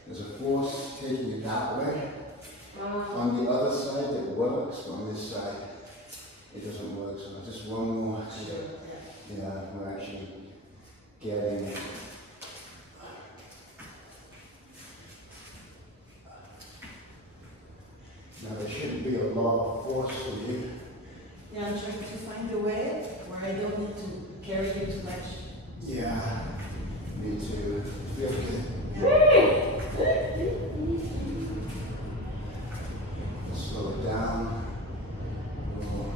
there's a force taking it that way. On the other side it works, but on this side it doesn't work. So just one more. Yeah, we're actually getting it. Now there shouldn't be a lot of force for you. Yeah, I'm trying to find a way where I don't need to carry you too much. Yeah, me too. Feel good. Yeah. Slow it down. Oh,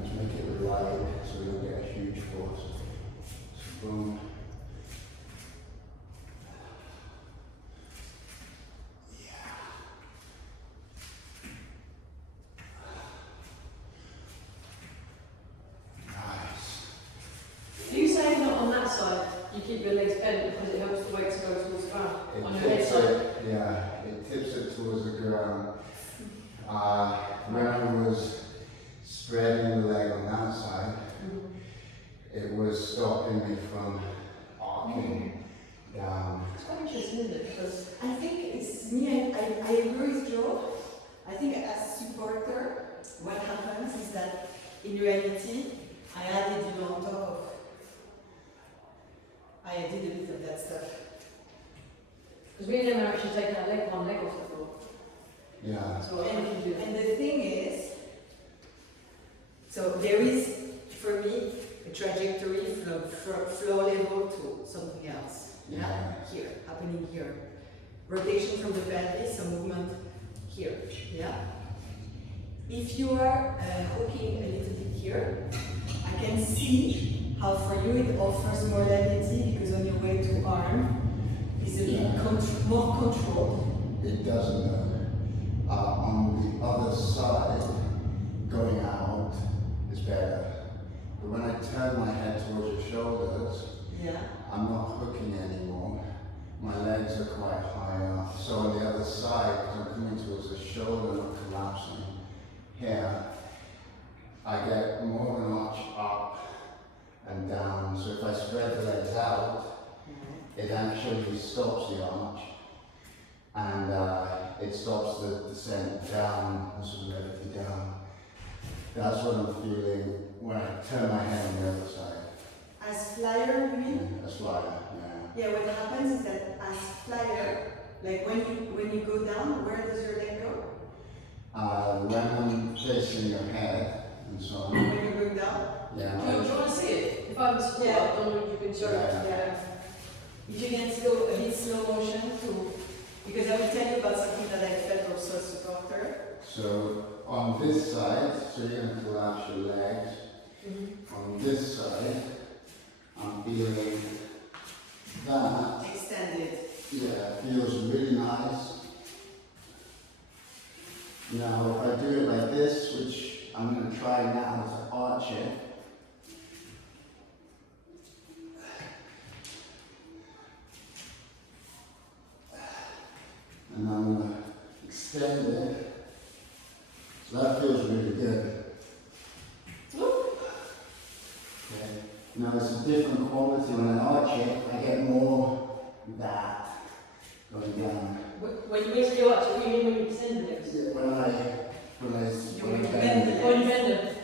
let's make it light so we don't get a huge force. So boom. Nice. Do you say not on that side, you keep your legs bent because it helps the weight to go towards the ground? On your head tips side? it, yeah, it tips it towards the ground. When I was spreading the leg on that side, it was stopping me from arcing down. It's quite interesting, isn't it? Because I think it's me, I agree with Joe. I think as supporter, what happens is that in reality, I added, on top of, I did a bit of that stuff. we never actually taken our leg one leg off the floor. Yeah. So what can you do? And the thing is, so there is, for me, a trajectory from floor level to something else. Yeah. Here, happening here. Rotation from the pelvis, some movement here. Yeah. If you are hooking a little bit here, I can see how for you it offers more leniency because on your way to arm is a bit more controlled. It doesn't though. On the other side, going out is better. But when I turn my head towards your shoulders, Yeah. I'm not hooking anymore. My legs are quite high up. So on the other side, because I'm coming towards the shoulder, not collapsing here, I get more of an arch up and down. So if I spread the legs out, it actually stops the arch and it stops the descent down, sort of gravity down. That's what I'm feeling when I turn my head on the other side. As flyer, you mean? A slider, yeah. Yeah, what happens is that as flyer, like when you go down, where does your leg go? When I'm facing your head and so on. When you're going down? Do you Yeah. want to see it? If I'm support, Yeah. I don't know if you can show it. Yeah. If you can go a bit slow motion to, because I will tell you about something that I felt also as supporter. So on this side, so you're going to collapse your legs. On this side, I'm feeling that. Extended. Yeah, feels really nice. Now, if I do it like this, which I'm going to try now to arch it. And I'm going to extend it. So that feels really good. Okay. Now it's a different quality when I arch it, I get more that going down. When you raise your arch, what do you mean when you extend the legs? When I You bend bend it. the When you bend them.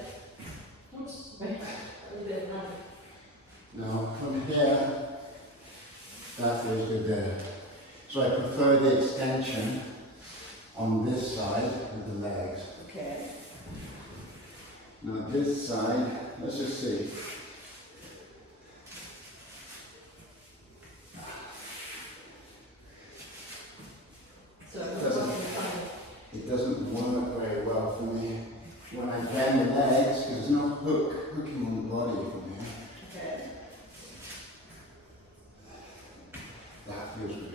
Oops. Wait. You did it now. Now from here, that feels good there. So I prefer the extension on this side of the legs. Okay. Now this side, let's just see. So, it It doesn't work very well for me when I bend the legs, because there's no hooking on the body from here. Okay. That feels good.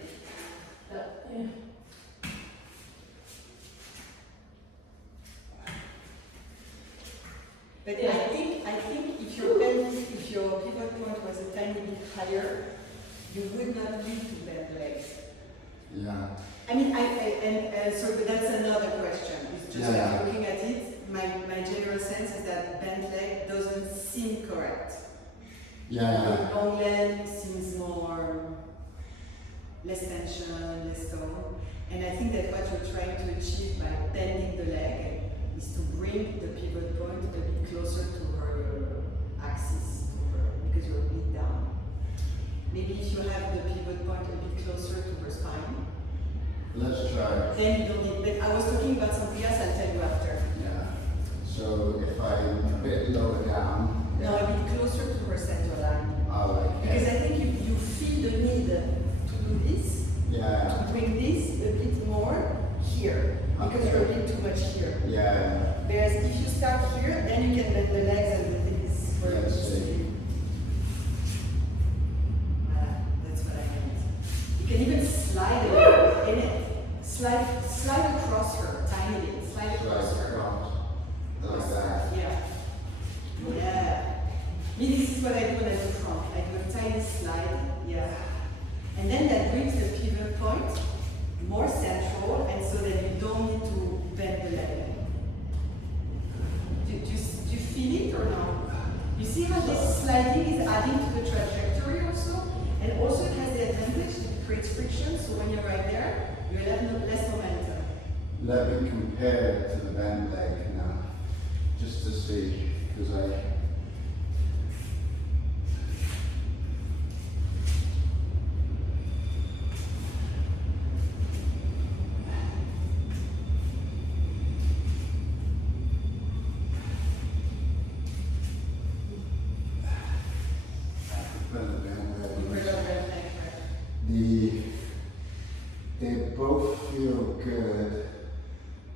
Yeah. But I think if your pivot point was a tiny bit higher, you would not need to bend legs. Yeah. I mean, but that's another question. It's just Yeah. like looking at it, my general sense is that bent leg doesn't seem correct. Yeah. Long leg seems less tension, less tone. And I think that what you're trying to achieve by bending the leg is to bring the pivot point a bit closer to her axis, because you're a bit down. Maybe if you have the pivot point a bit closer to her spine, Let's try. then you don't need. But I was talking about something else. I'll tell you after. Yeah. So if I'm a bit lower down. No, a bit closer to her center line. Oh, okay. Because I think you feel the need to do this, Yeah. to bring this a bit more here, because you're a bit too much here. Yeah. Whereas if you start here, then you can bend the legs and the things where Let's it needs to see. be. That's what I meant. You can even slide it in it. Slide across her, tiny bit. Slide across her. Like that. Yeah. Yeah. Me, this is what I do when I do front. I do a tiny slide. Yeah. And then that brings the pivot point more central, and so that you don't need to bend the leg. Do you feel it or no? You see how this sliding is adding to the trajectory also? And also it has the advantage that it creates friction, so when you're right there, you will have less momentum. Let me compare to the bent leg now, just to see, because I. They both feel good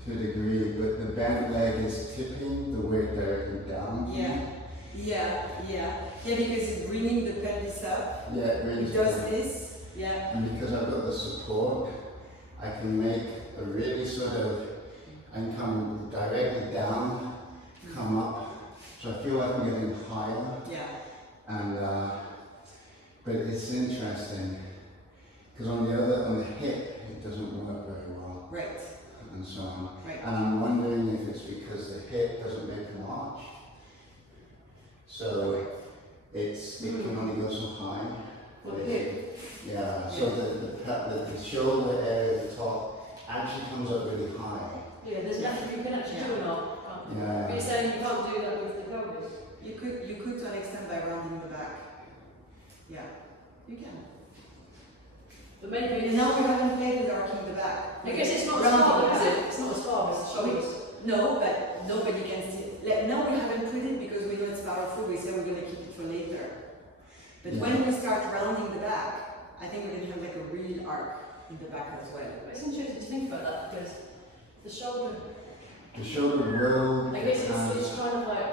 to a degree, but the bent leg is tipping the weight directly down. Yeah, because it's bringing the pelvis up. Yeah, it really It does this, yeah. And because I've got the support, I can make a really sort of, I can come directly down, come up. So I feel like I'm getting higher. Yeah. And, but it's interesting, because on the hip, it doesn't work very well. Right. And so on. Right. And I'm wondering if it's because the hip doesn't make an arch. So it can only go so high. What the hip? Yeah, so the shoulder area at the top actually comes up really high. Yeah, there's nothing you can actually do or not. Yeah. But you're saying you can't do that with the pelvis? You could to an extent by rounding the back. Yeah, you can. But maybe And it's now we haven't played with arcing the back. I guess it's not as Rounding far, the is back. it? It's not as far as the shoulders. No, but nobody can see it. Now we haven't put it because we know it's powerful. We say we're going to keep it for later. But Yeah. when we start rounding the back, I think we're going to have like a real arc in the back as well. But it's interesting to think about that because the shoulder, The shoulder will. I guess it's kind of like,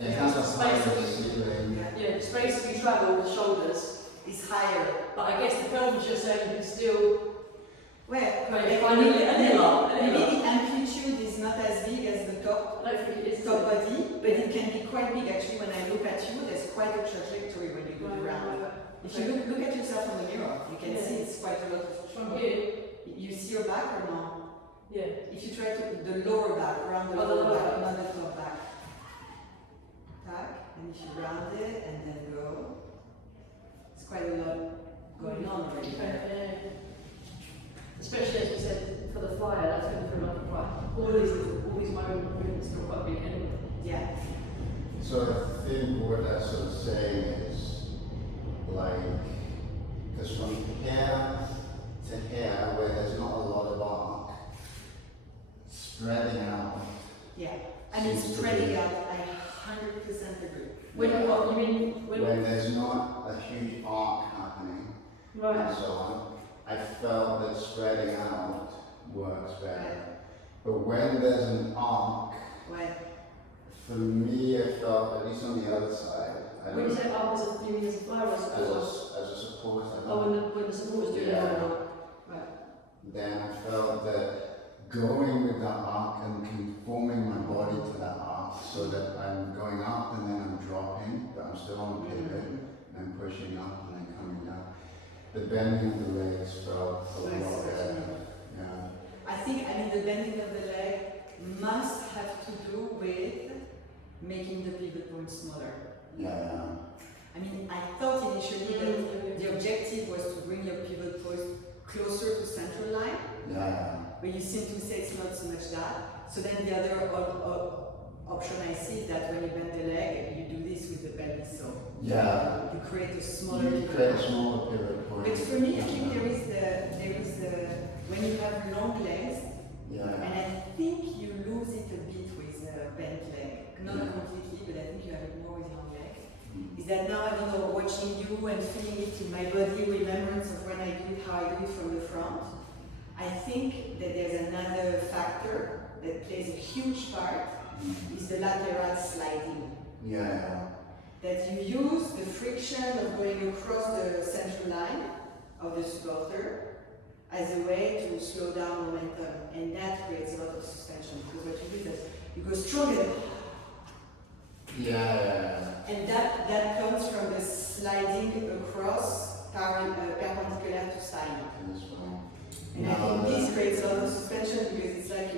It has a higher space. ceiling. yeah, the space that you travel, the shoulders. It's higher. But I guess the pelvis you're saying you can still, Well, if I need it, maybe maybe the amplitude is not as big as the top I don't think it is. top body, but it can be quite big actually. When I look at you, there's quite a trajectory when you look around. If you look at yourself in the mirror, you can Yeah. see it's quite a lot of. From here, You see your back or no? yeah. If you try to the lower back, round the Oh, the lower lower back, back. not the top back. Back, and if you round it and then go, it's quite a lot going on already. Yeah. Especially as you said, for the flyer, that's going to feel like quite, all these movements feel quite big anyway. Yeah. So I think what that's sort of saying is, like, because from here to here, where there's not a lot of arc, spreading out. Yeah. I mean, spreading out, I 100% agree. When Yeah. what you mean when When there's not a huge arc happening and right. so on, I felt that spreading out works better. Right. But when there's an arc, Ouais. for me, I felt, at least on the other side, I When you don't say arm as a, you mean as a flower or as a support? as a support, I Oh, don't, when the support is doing Yeah. the arm. Right. then I felt that going with that arc and conforming my body to that arc so that I'm going up and then I'm dropping, but I'm still on the pivot, and I'm pushing up and then coming down. The bending of the legs felt a Nice, lot better. actually. Yeah. I think, the bending of the leg must have to do with making the pivot point smaller. Yeah. I thought initially that the objective was to bring your pivot point closer to central line, Yeah. but you seem to say it's not so much that. So then the other option I see is that when you bend the leg, you do this with the belly, so Yeah. you create a smaller You pivot create a point. smaller pivot point. But for me, I think there is the when you have long legs, Yeah. and I think you lose it a bit with bent leg. Not Yeah. completely, but I think you have it more with long leg. Is that now, I don't know, watching you and feeling it in my body, remembrance of when I do it, how I do it from the front, I think that there's another factor that plays a huge part, is the lateral sliding. Yeah. That you use the friction of going across the central line of the supporter as a way to slow down momentum, and that creates a lot of suspension, because what you do is you go stronger, Yeah. and that comes from the sliding across perpendicular to side. This one. And I think this creates a lot of suspension, because it's like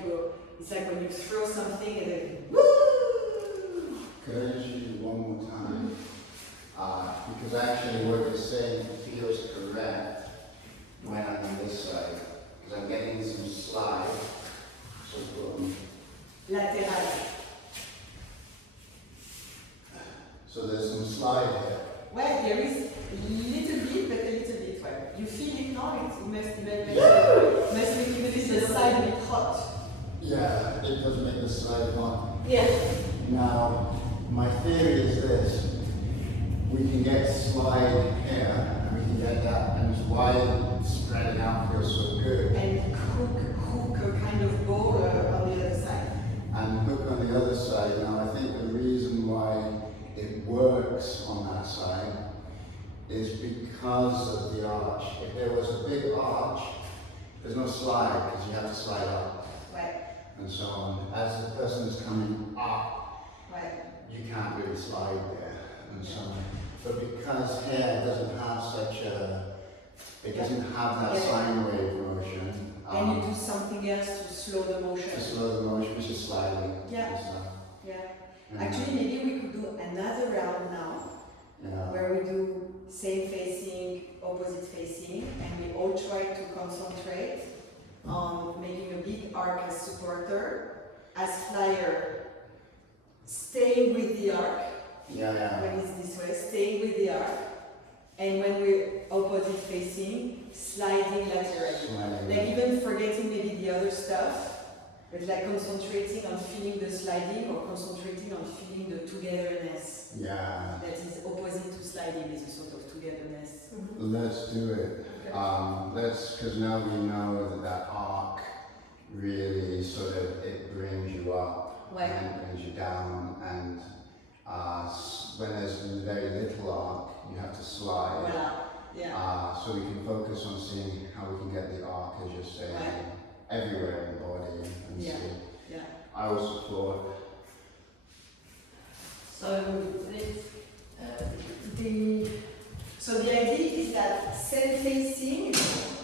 it's like when you throw something and then woo! Could I just use it one more time? Because actually what you're saying feels correct when I'm on this side. Because I'm getting some slide. So boom. Lateral. So there's some slide here. Well, there is a little bit, but a little bit. Well, you feel it now, it must make you feel the side a bit hot. Yeah, it does make the slide one. Yeah. Now, my theory is this. We can get slide here, and we can get that, and it's why spreading out feels so good. And hook a kind of ball on the other side. And hook on the other side. Now, I think the reason why it works on that side is because of the arch. If there was a big arch, there's no slide because you have to slide up Right, and so on. As the person is coming up, right. you can't really slide there and so on. But because here doesn't have such a, it doesn't have that sine wave motion. And you do something else to slow the motion. To slow the motion, which is sliding Yeah. and stuff. Yeah. Yeah. Actually, maybe we could do another round now, Yeah. where we do same facing, opposite facing, and we all try to concentrate on making a big arc as supporter, as flyer, staying with the arc, Yeah. when it's this way, staying with the arc, and when we're opposite facing, sliding laterally. Sliding. Like even forgetting maybe the other stuff, but like concentrating on feeling the sliding or concentrating on feeling the togetherness Yeah. that is opposite to sliding, is a sort of togetherness. Let's do it. Because now we know that arc really sort of, it brings you up Right. and brings you down, and when there's very little arc, you have to slide. Voilà. Yeah. So we can focus on seeing how we can get the arc, as you're saying, Right. everywhere in the body and Yeah. see. Yeah. I will support. So it's So the idea is that self-facing is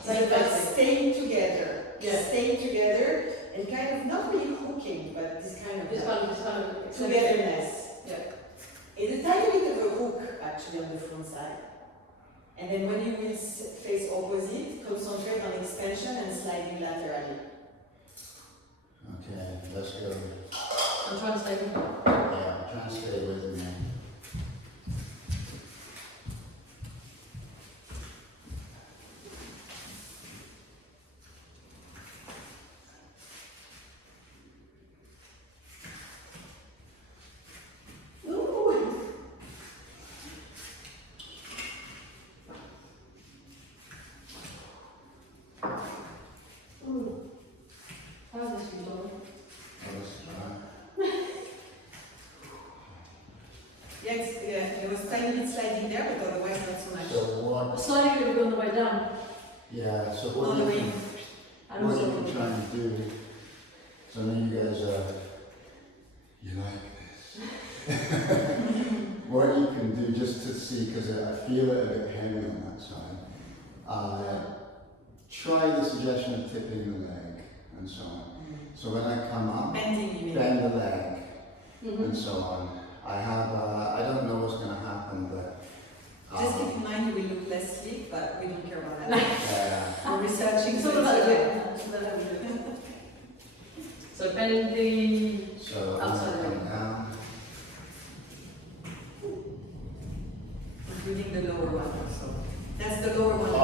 Same about facing. staying together. Yeah. Staying together and kind of not really hooking, but this kind of this kind of togetherness. Yeah. It's a tiny bit of a hook actually on the front side. And then when you will face opposite, concentrate on expansion and sliding laterally. Okay, let's go. I'm trying to stay with you. Yeah, try and stay with me. Ooh. How's this you, Dolly? a tiny bit sliding there, but otherwise not so much. So what, Sliding would be on the way down, yeah, so On what the you way. can, and what also you can try and do, so I know you guys are, you like this. What you can do just to see, because I feel it a bit heavy on that side, try the suggestion of tipping the leg and so on. So when I come up, Bending, you mean? bend the leg Mhm. and so on. I have, I don't know what's going to happen, but Just keep in mind you will look less sleek, but we don't care about that. yeah, We're researching, So so what it's about okay. that? So that would be- So bend the so Outside I'm leg. come down. Including the lower one also. That's the lower one. Oh.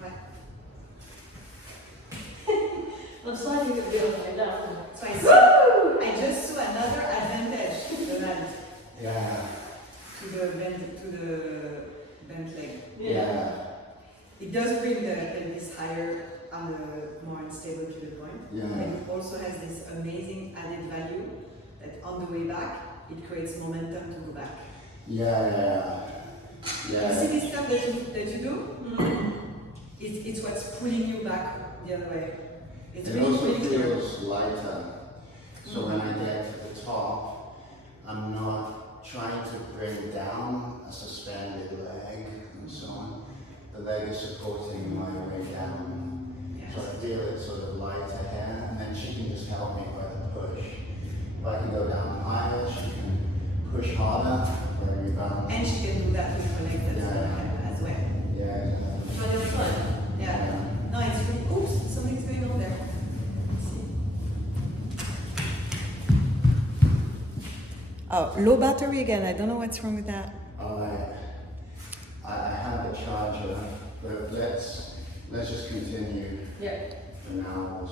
What? I'm sliding a bit on the way down. So I just saw another advantage to the land, Yeah, to the bent leg. yeah, It does bring the pelvis higher and more unstable to the point. yeah, And it also has this amazing added value that on the way back, it creates momentum to go back. yeah. You see this stuff that you do? It's what's pulling you back the other way. It's It really also pulling you. feels lighter. So when I get to the top, I'm not trying to bring down a suspended leg and so on. The leg is supporting my way down. Yes. So I feel it's sort of lighter here, and then she can just help me by the push. If I can go down higher, she can push harder, bring me back. And she can do that with her leg Yeah. as well. Yeah, exactly. So on the other side. Yeah. No, it's really, oops, something's going on there. Let's see. Oh, low battery again. I don't know what's wrong with that. I have the charger, but let's just continue Yeah. for now.